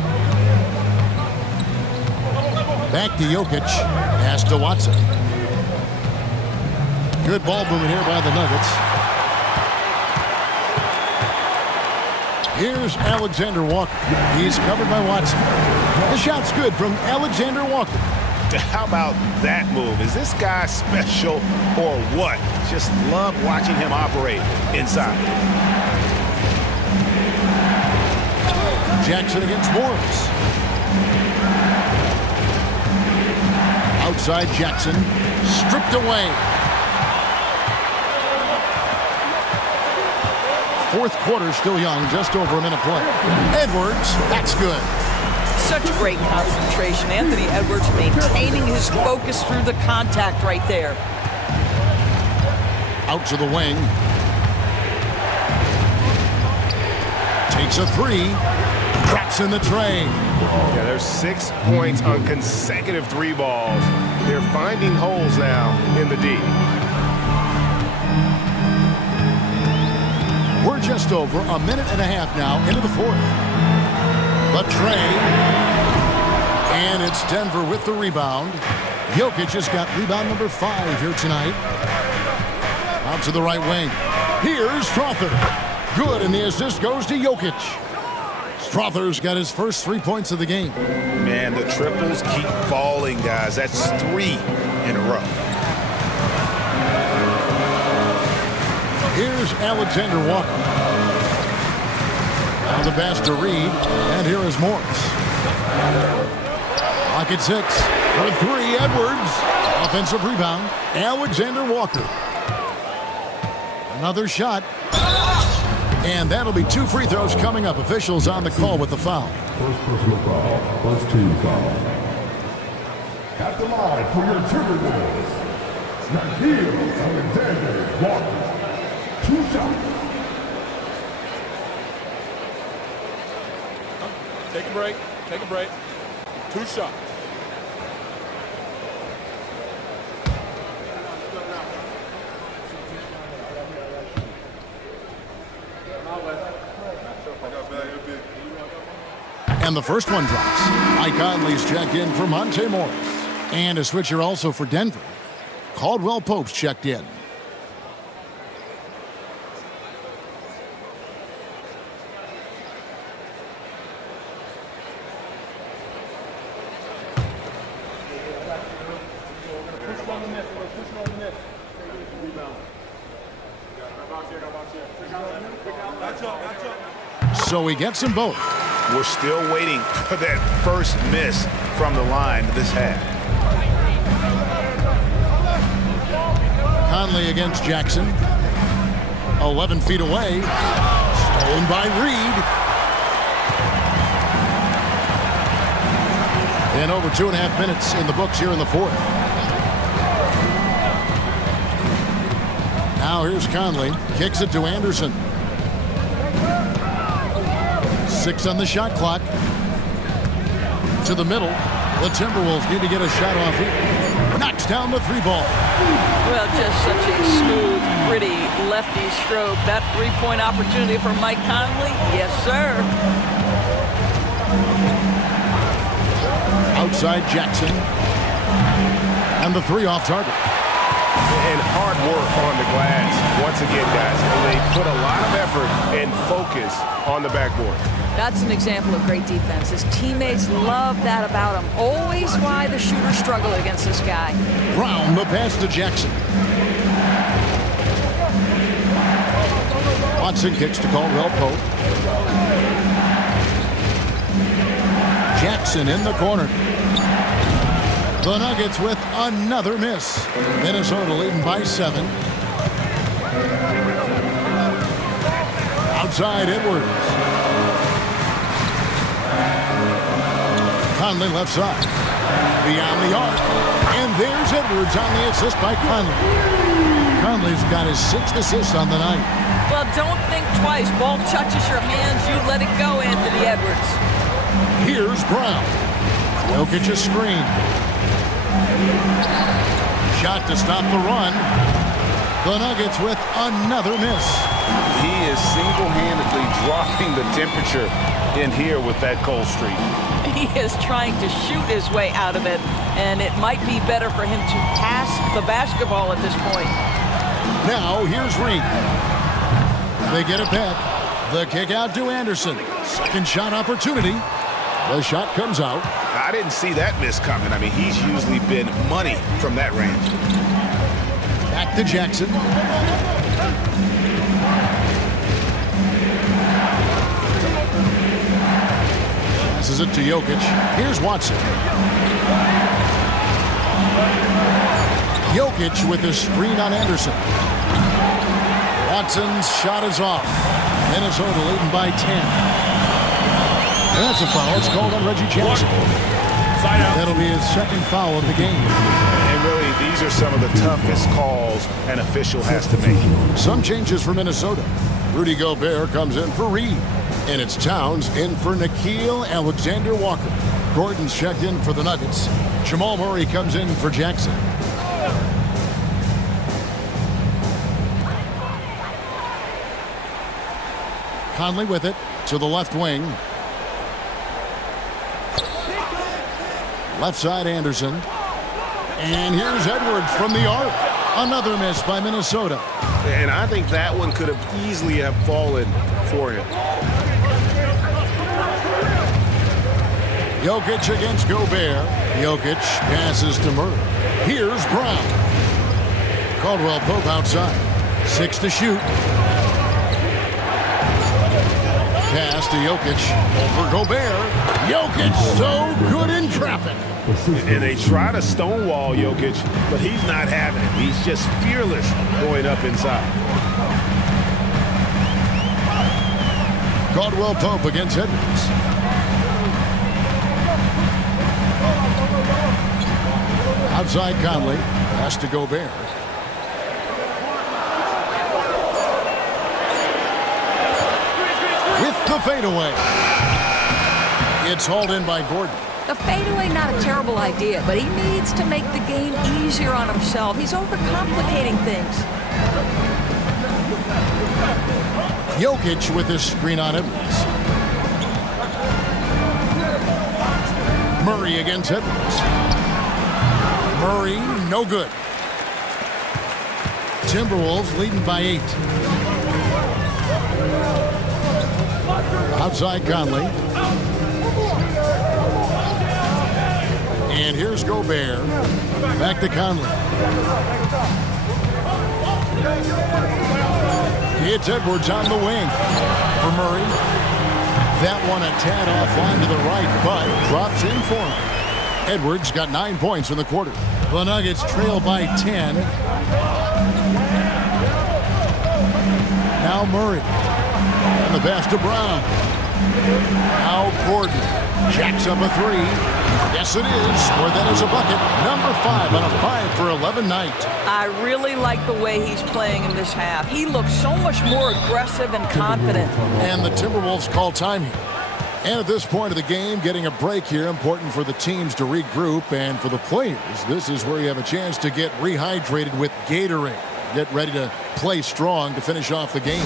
Back to Jokic. Pass to Watson. Good ball movement here by the Nuggets. Here's Alexander Walker. He's covered by Watson. The shot's good from Alexander Walker. How about that move? Is this guy special or what? Just love watching him operate inside. Jackson against Morris. Outside Jackson. Stripped away. Fourth quarter still young, just over a minute play. Edwards, that's good. Such great concentration. Anthony Edwards maintaining his focus through the contact right there. Out to the wing. Takes a 3. Drops in the tray. Yeah, there's 6 points on consecutive 3 balls. They're finding holes now in the D. We're just over a minute and a half now into the fourth. The tray. And it's Denver with the rebound. Jokic has got rebound number 5 here tonight. Out to the right wing. Here's Strother. Good, and the assist goes to Jokic. Strother's got his first 3 points of the game. Man, the triples keep falling, guys. That's 3 in a row. Here's Alexander Walker. Now the pass to Reed, and here is Morris. Clock at 6. For 3, Edwards. Offensive rebound, Alexander Walker. Another shot. And that'll be 2 free throws coming up. Officials on the call with the foul. First personal foul. First team foul. At the line for your Timberwolves, Alexander Walker. 2 shots. Take a break. Take a break. 2 shots. And the first one drops. Mike Conley's check in for Monte Morris. And a switcher also for Denver. Caldwell Pope's checked in. So he gets them both. We're still waiting for that first miss from the line this half. Conley against Jackson. 11 feet away. Stolen by Reed. And over 2.5 minutes in the books here in the fourth. Now here's Conley. Kicks it to Anderson. 6 on the shot clock. To the middle. The Timberwolves need to get a shot off here. Knocks down the 3-ball. Well, just such a smooth, pretty lefty stroke. That three-point opportunity for Mike Conley? Yes, sir. Outside Jackson. And the 3 off target. And hard work on the glass. Once again, guys, they put a lot of effort and focus on the backboard. That's an example of great defense. His teammates love that about him. Always why the shooters struggle against this guy. Brown, the pass to Jackson. Watson kicks to Caldwell Pope. Jackson in the corner. The Nuggets with another miss. Minnesota leading by 7. Outside Edwards. Conley left side. Beyond the arc. And there's Edwards on the assist by Conley. Conley's got his 6th assist on the night. Well, don't think twice. Ball touches your hands, you let it go, Anthony Edwards. Here's Brown. Jokic's screen. Shot to stop the run. The Nuggets with another miss. He is single-handedly dropping the temperature in here with that cold streak. He is trying to shoot his way out of it, and it might be better for him to pass the basketball at this point. Now here's Reed. They get it back. The kick out to Anderson. Second shot opportunity. The shot comes out. I didn't see that miss coming. I mean, he's usually been money from that range. Back to Jackson. Passes it to Jokic. Here's Watson. Jokic with his screen on Anderson. Watson's shot is off. Minnesota leading by 10. And that's a foul. It's called on Reggie Jackson. That'll be his 2nd foul of the game. And really, these are some of the toughest calls an official has to make. Some changes for Minnesota. Rudy Gobert comes in for Reed. And it's Towns in for Nickeil Alexander-Walker. Gordon's checked in for the Nuggets. Jamal Murray comes in for Jackson. Conley with it to the left wing. Left side Anderson. And here's Edwards from the arc. Another miss by Minnesota. And I think that one could have easily have fallen for him. Jokic against Gobert. Jokic passes to Murray. Here's Brown. Caldwell Pope outside. 6 to shoot. Pass to Jokic. Over Gobert. Jokic so good in traffic. And they try to stonewall Jokic, but he's not having it. He's just fearless going up inside. Caldwell Pope against Edwards. Outside Conley. Pass to Gobert. With the fadeaway. It's hauled in by Gordon. The fadeaway, not a terrible idea, but he needs to make the game easier on himself. He's overcomplicating things. Jokic with his screen on Edwards. Murray against Edwards. Murray, no good. Timberwolves leading by 8. Outside Conley. And here's Gobert. Back to Conley. It's Edwards on the wing for Murray. That one a tad offline to the right, but drops in for him. Edwards got 9 points in the quarter. The Nuggets trail by 10. Now Murray. And the pass to Brown. Now Gordon jacks up a 3. Yes, it is. Scored that as a bucket. Number 5 on a 5 for 11 night. I really like the way he's playing in this half. He looks so much more aggressive and confident. And the Timberwolves call time here. And at this point of the game, getting a break here, important for the teams to regroup. And for the players, this is where you have a chance to get rehydrated with Gatorade. Get ready to play strong to finish off the game.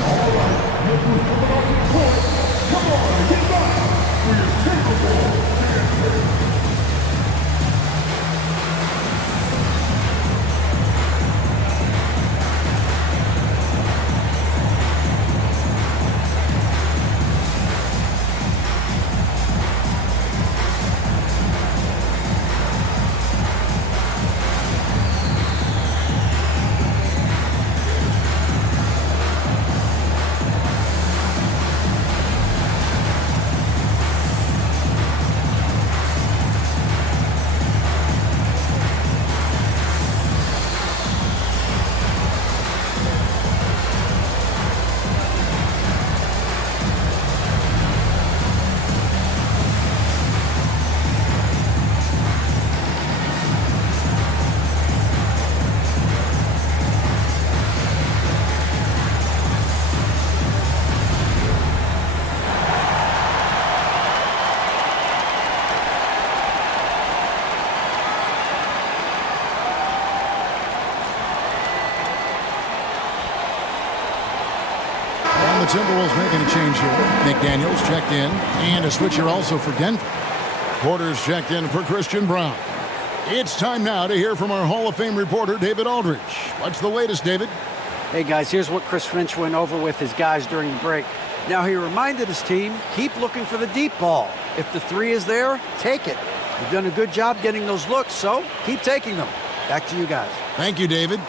The Timberwolves making a change here. McDaniels checked in, and a switcher also for Denver. Porter's checked in for Christian Brown. It's time now to hear from our Hall of Fame reporter, David Aldridge. What's the latest, David? Hey, guys, here's what Chris Finch went over with his guys during the break. Now, he reminded his team, keep looking for the deep ball. If the 3 is there, take it. You've done a good job getting those looks, so keep taking them. Back to you guys. Thank you, David.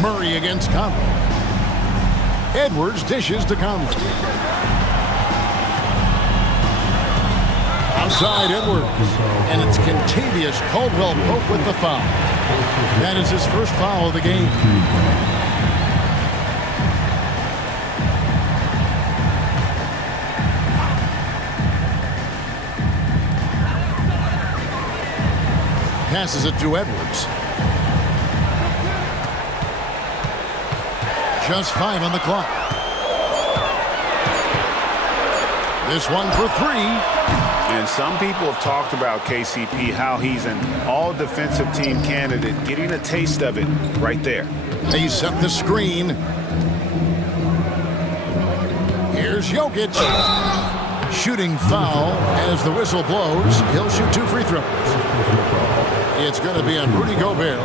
Murray against Conley. Edwards dishes to Conley. Outside Edwards. And it's Contavious Caldwell-Pope with the foul. That is his first foul of the game. Passes it to Edwards. Just 5 on the clock. This one for 3. And some people have talked about KCP, how he's an all-defensive team candidate, getting a taste of it right there. They set the screen. Here's Jokic. Shooting foul as the whistle blows. He'll shoot 2 free throws. It's going to be on Rudy Gobert.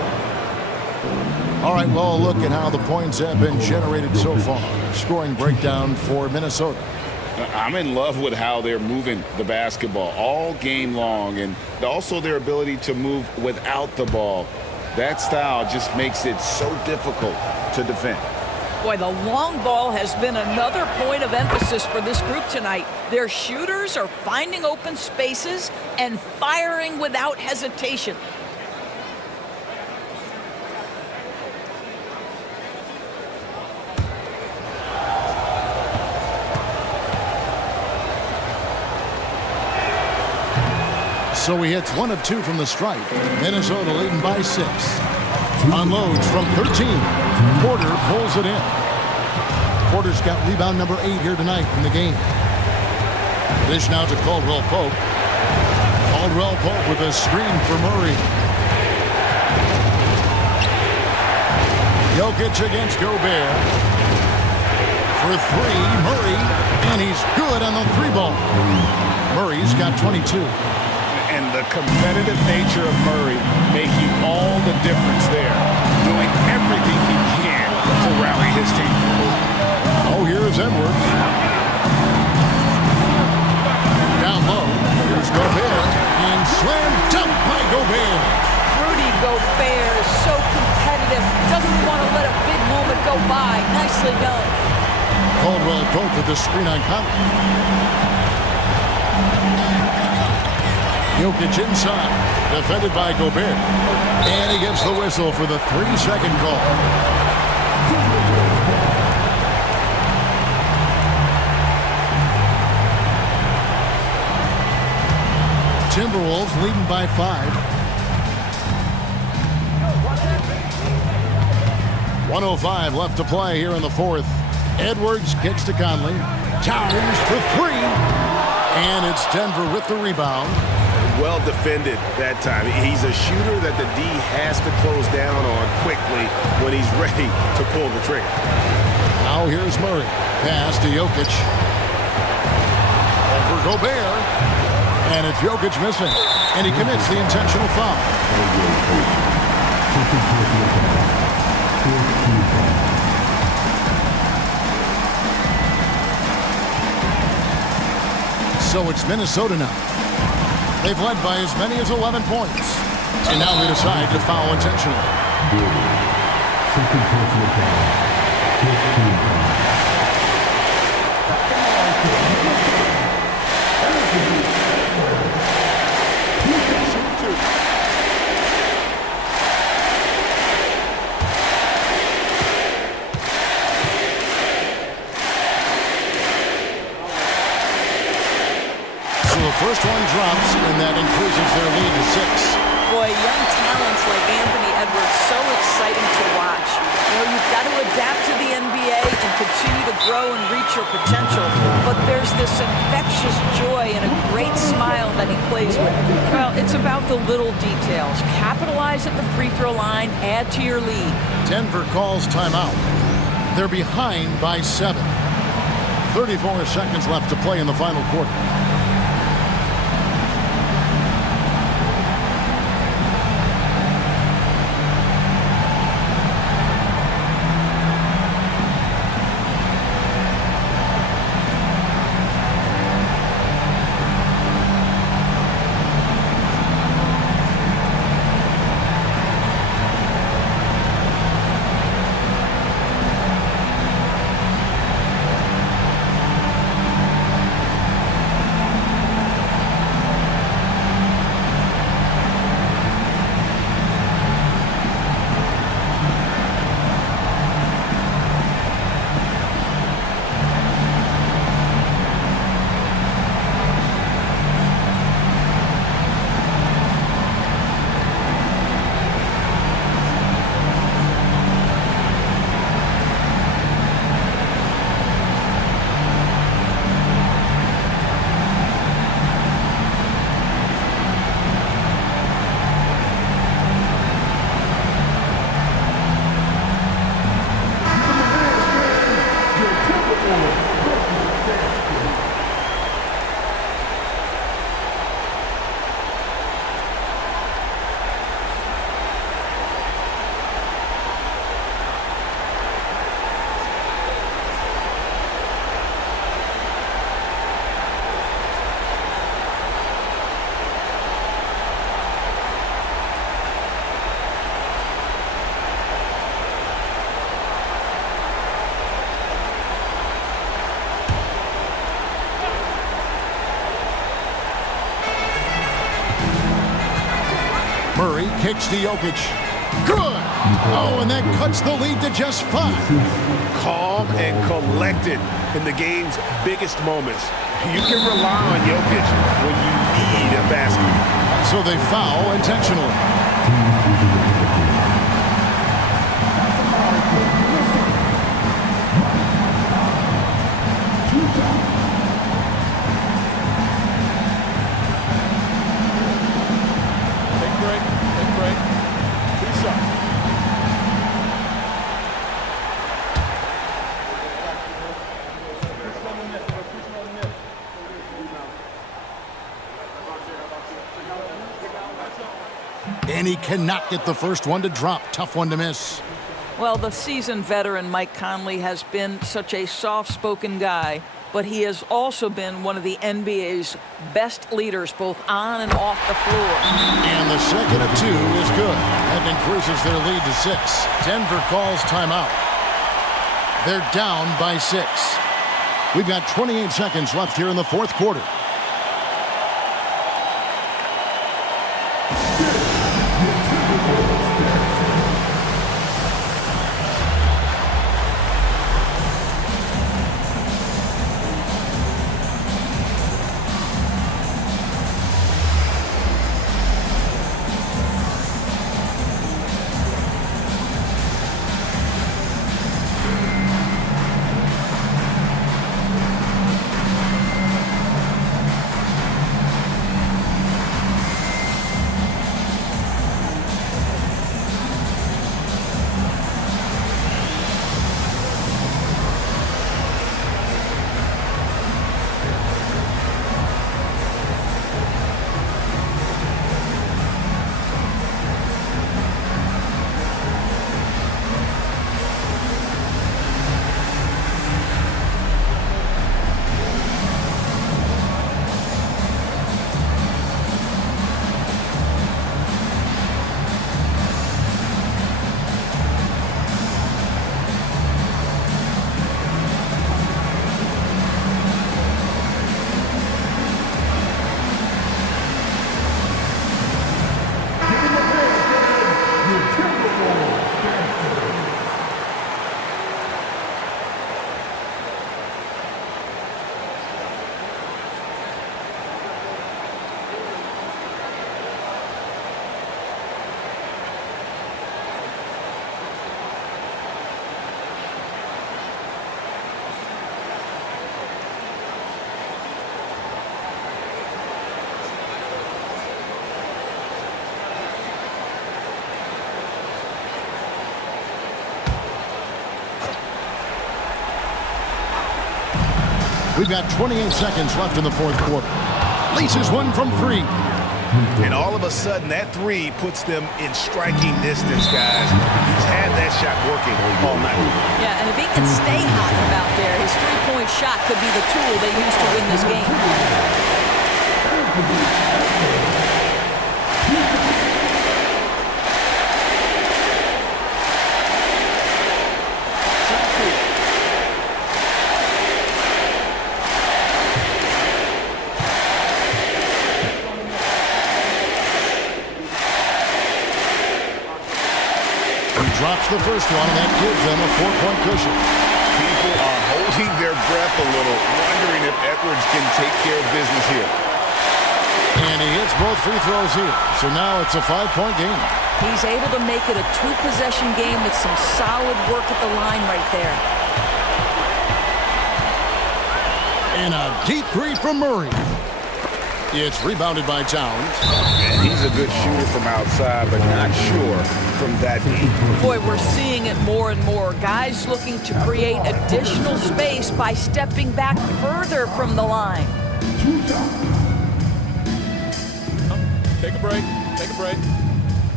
All right, well, look at how the points have been generated so far. Scoring breakdown for Minnesota. I'm in love with how they're moving the basketball all game long, and also their ability to move without the ball. That style just makes it so difficult to defend. Boy, the long ball has been another point of emphasis for this group tonight. Their shooters are finding open spaces and firing without hesitation. So he hits 1 of 2 from the stripe. Minnesota leading by 6. Unloads from 13. Porter pulls it in. Porter's got rebound number 8 here tonight in the game. Dish now to Caldwell-Pope. Caldwell-Pope with a screen for Murray. Jokic against Gobert. For three, Murray, and he's good on the three ball. Murray's got 22. And the competitive nature of Murray making all the difference there, doing everything he can to rally his team. Oh, here's Edwards. Down low, here's Gobert, and slam dunk by Gobert. Rudy Gobert is so competitive, doesn't want to let a big moment go by. Nicely done. Caldwell Pope with the screen on Conley. Jokic inside, defended by Gobert. And he gets the whistle for the 3-second call. Timberwolves leading by 5. 1:05 left to play here in the fourth. Edwards kicks to Conley. Towns for three. And it's Denver with the rebound. Well defended that time. He's a shooter that the D has to close down on quickly when he's ready to pull the trigger. Now here's Murray. Pass to Jokic. Over Gobert. And it's Jokic missing. And he commits the intentional foul. So it's Minnesota now. They've led by as many as 11 points. And now they decide to foul intentionally. Second personal foul. 15 foul. First one drops, and that increases their lead to 6. Boy, young talents like Anthony Edwards, so exciting to watch. You know, you've got to adapt to the NBA and continue to grow and reach your potential. But there's this infectious joy and a great smile that he plays with. Well, it's about the little details. Capitalize at the free throw line, add to your lead. Denver calls timeout. They're behind by 7. 34 seconds left to play in the final quarter. Murray kicks to Jokic. Good! Oh, and that cuts the lead to just 5. Calm and collected in the game's biggest moments. You can rely on Jokic when you need a basket. So they foul intentionally. and he cannot get the first one to drop. Tough one to miss. Well, the seasoned veteran Mike Conley has been such a soft-spoken guy, but he has also been one of the NBA's best leaders, both on and off the floor. And the second of 2 is good. That increases their lead to 6. Denver calls timeout. They're down by 6. We've got 28 seconds left here in the fourth quarter. We've got 28 seconds left in the fourth quarter. Laces one from 3. And all of a sudden, that 3 puts them in striking distance, guys. He's had that shot working all night. Yeah, and if he can stay hot from out there, his three-point shot could be the tool they use to win this game. Drops the first one, and that gives them a 4-point cushion. People are holding their breath a little, wondering if Edwards can take care of business here. And he hits both free throws here. So now it's a 5-point game. He's able to make it a 2-possession game with some solid work at the line right there. And a deep three from Murray. It's rebounded by Towns. And he's a good shooter from outside, but not sure from that deep. Boy, we're seeing it more and more. Guys looking to create additional space by stepping back further from the line. Take a break. Take a break.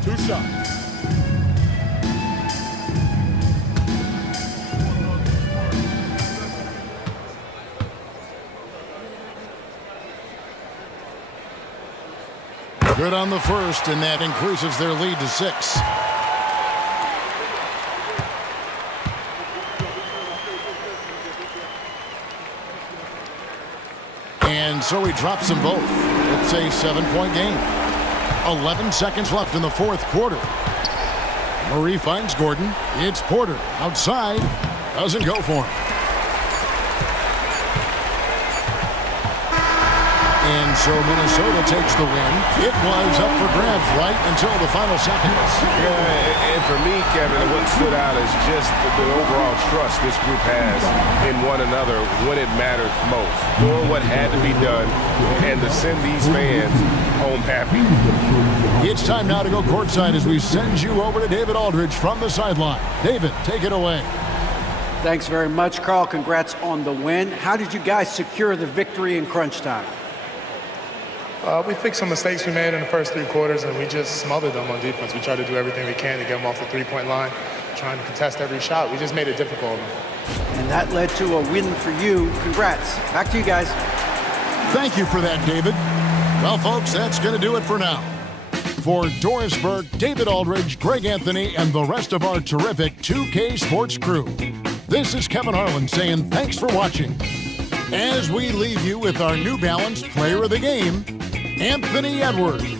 2 shots. Good on the first, and that increases their lead to 6. And so he drops them both. It's a 7-point game. 11 seconds left in the fourth quarter. Murray finds Gordon. It's Porter outside. Doesn't go for him. And so Minnesota takes the win. It was up for grabs right until the final seconds. Yeah, and for me, Kevin, what stood out is just the overall trust this group has in one another when it mattered most. Doing what had to be done and to send these fans home happy. It's time now to go courtside as we send you over to David Aldridge from the sideline. David, take it away. Thanks very much, Carl. Congrats on the win. How did you guys secure the victory in crunch time? We fixed some mistakes we made in the first 3 quarters, and we just smothered them on defense. We tried to do everything we can to get them off the three-point line, trying to contest every shot. We just made it difficult. And that led to a win for you. Congrats. Back to you guys. Thank you for that, David. Well, folks, that's going to do it for now. For Doris Burke, David Aldridge, Greg Anthony, and the rest of our terrific 2K Sports crew, this is Kevin Harlan saying thanks for watching. As we leave you with our New Balance Player of the Game, Anthony Edwards.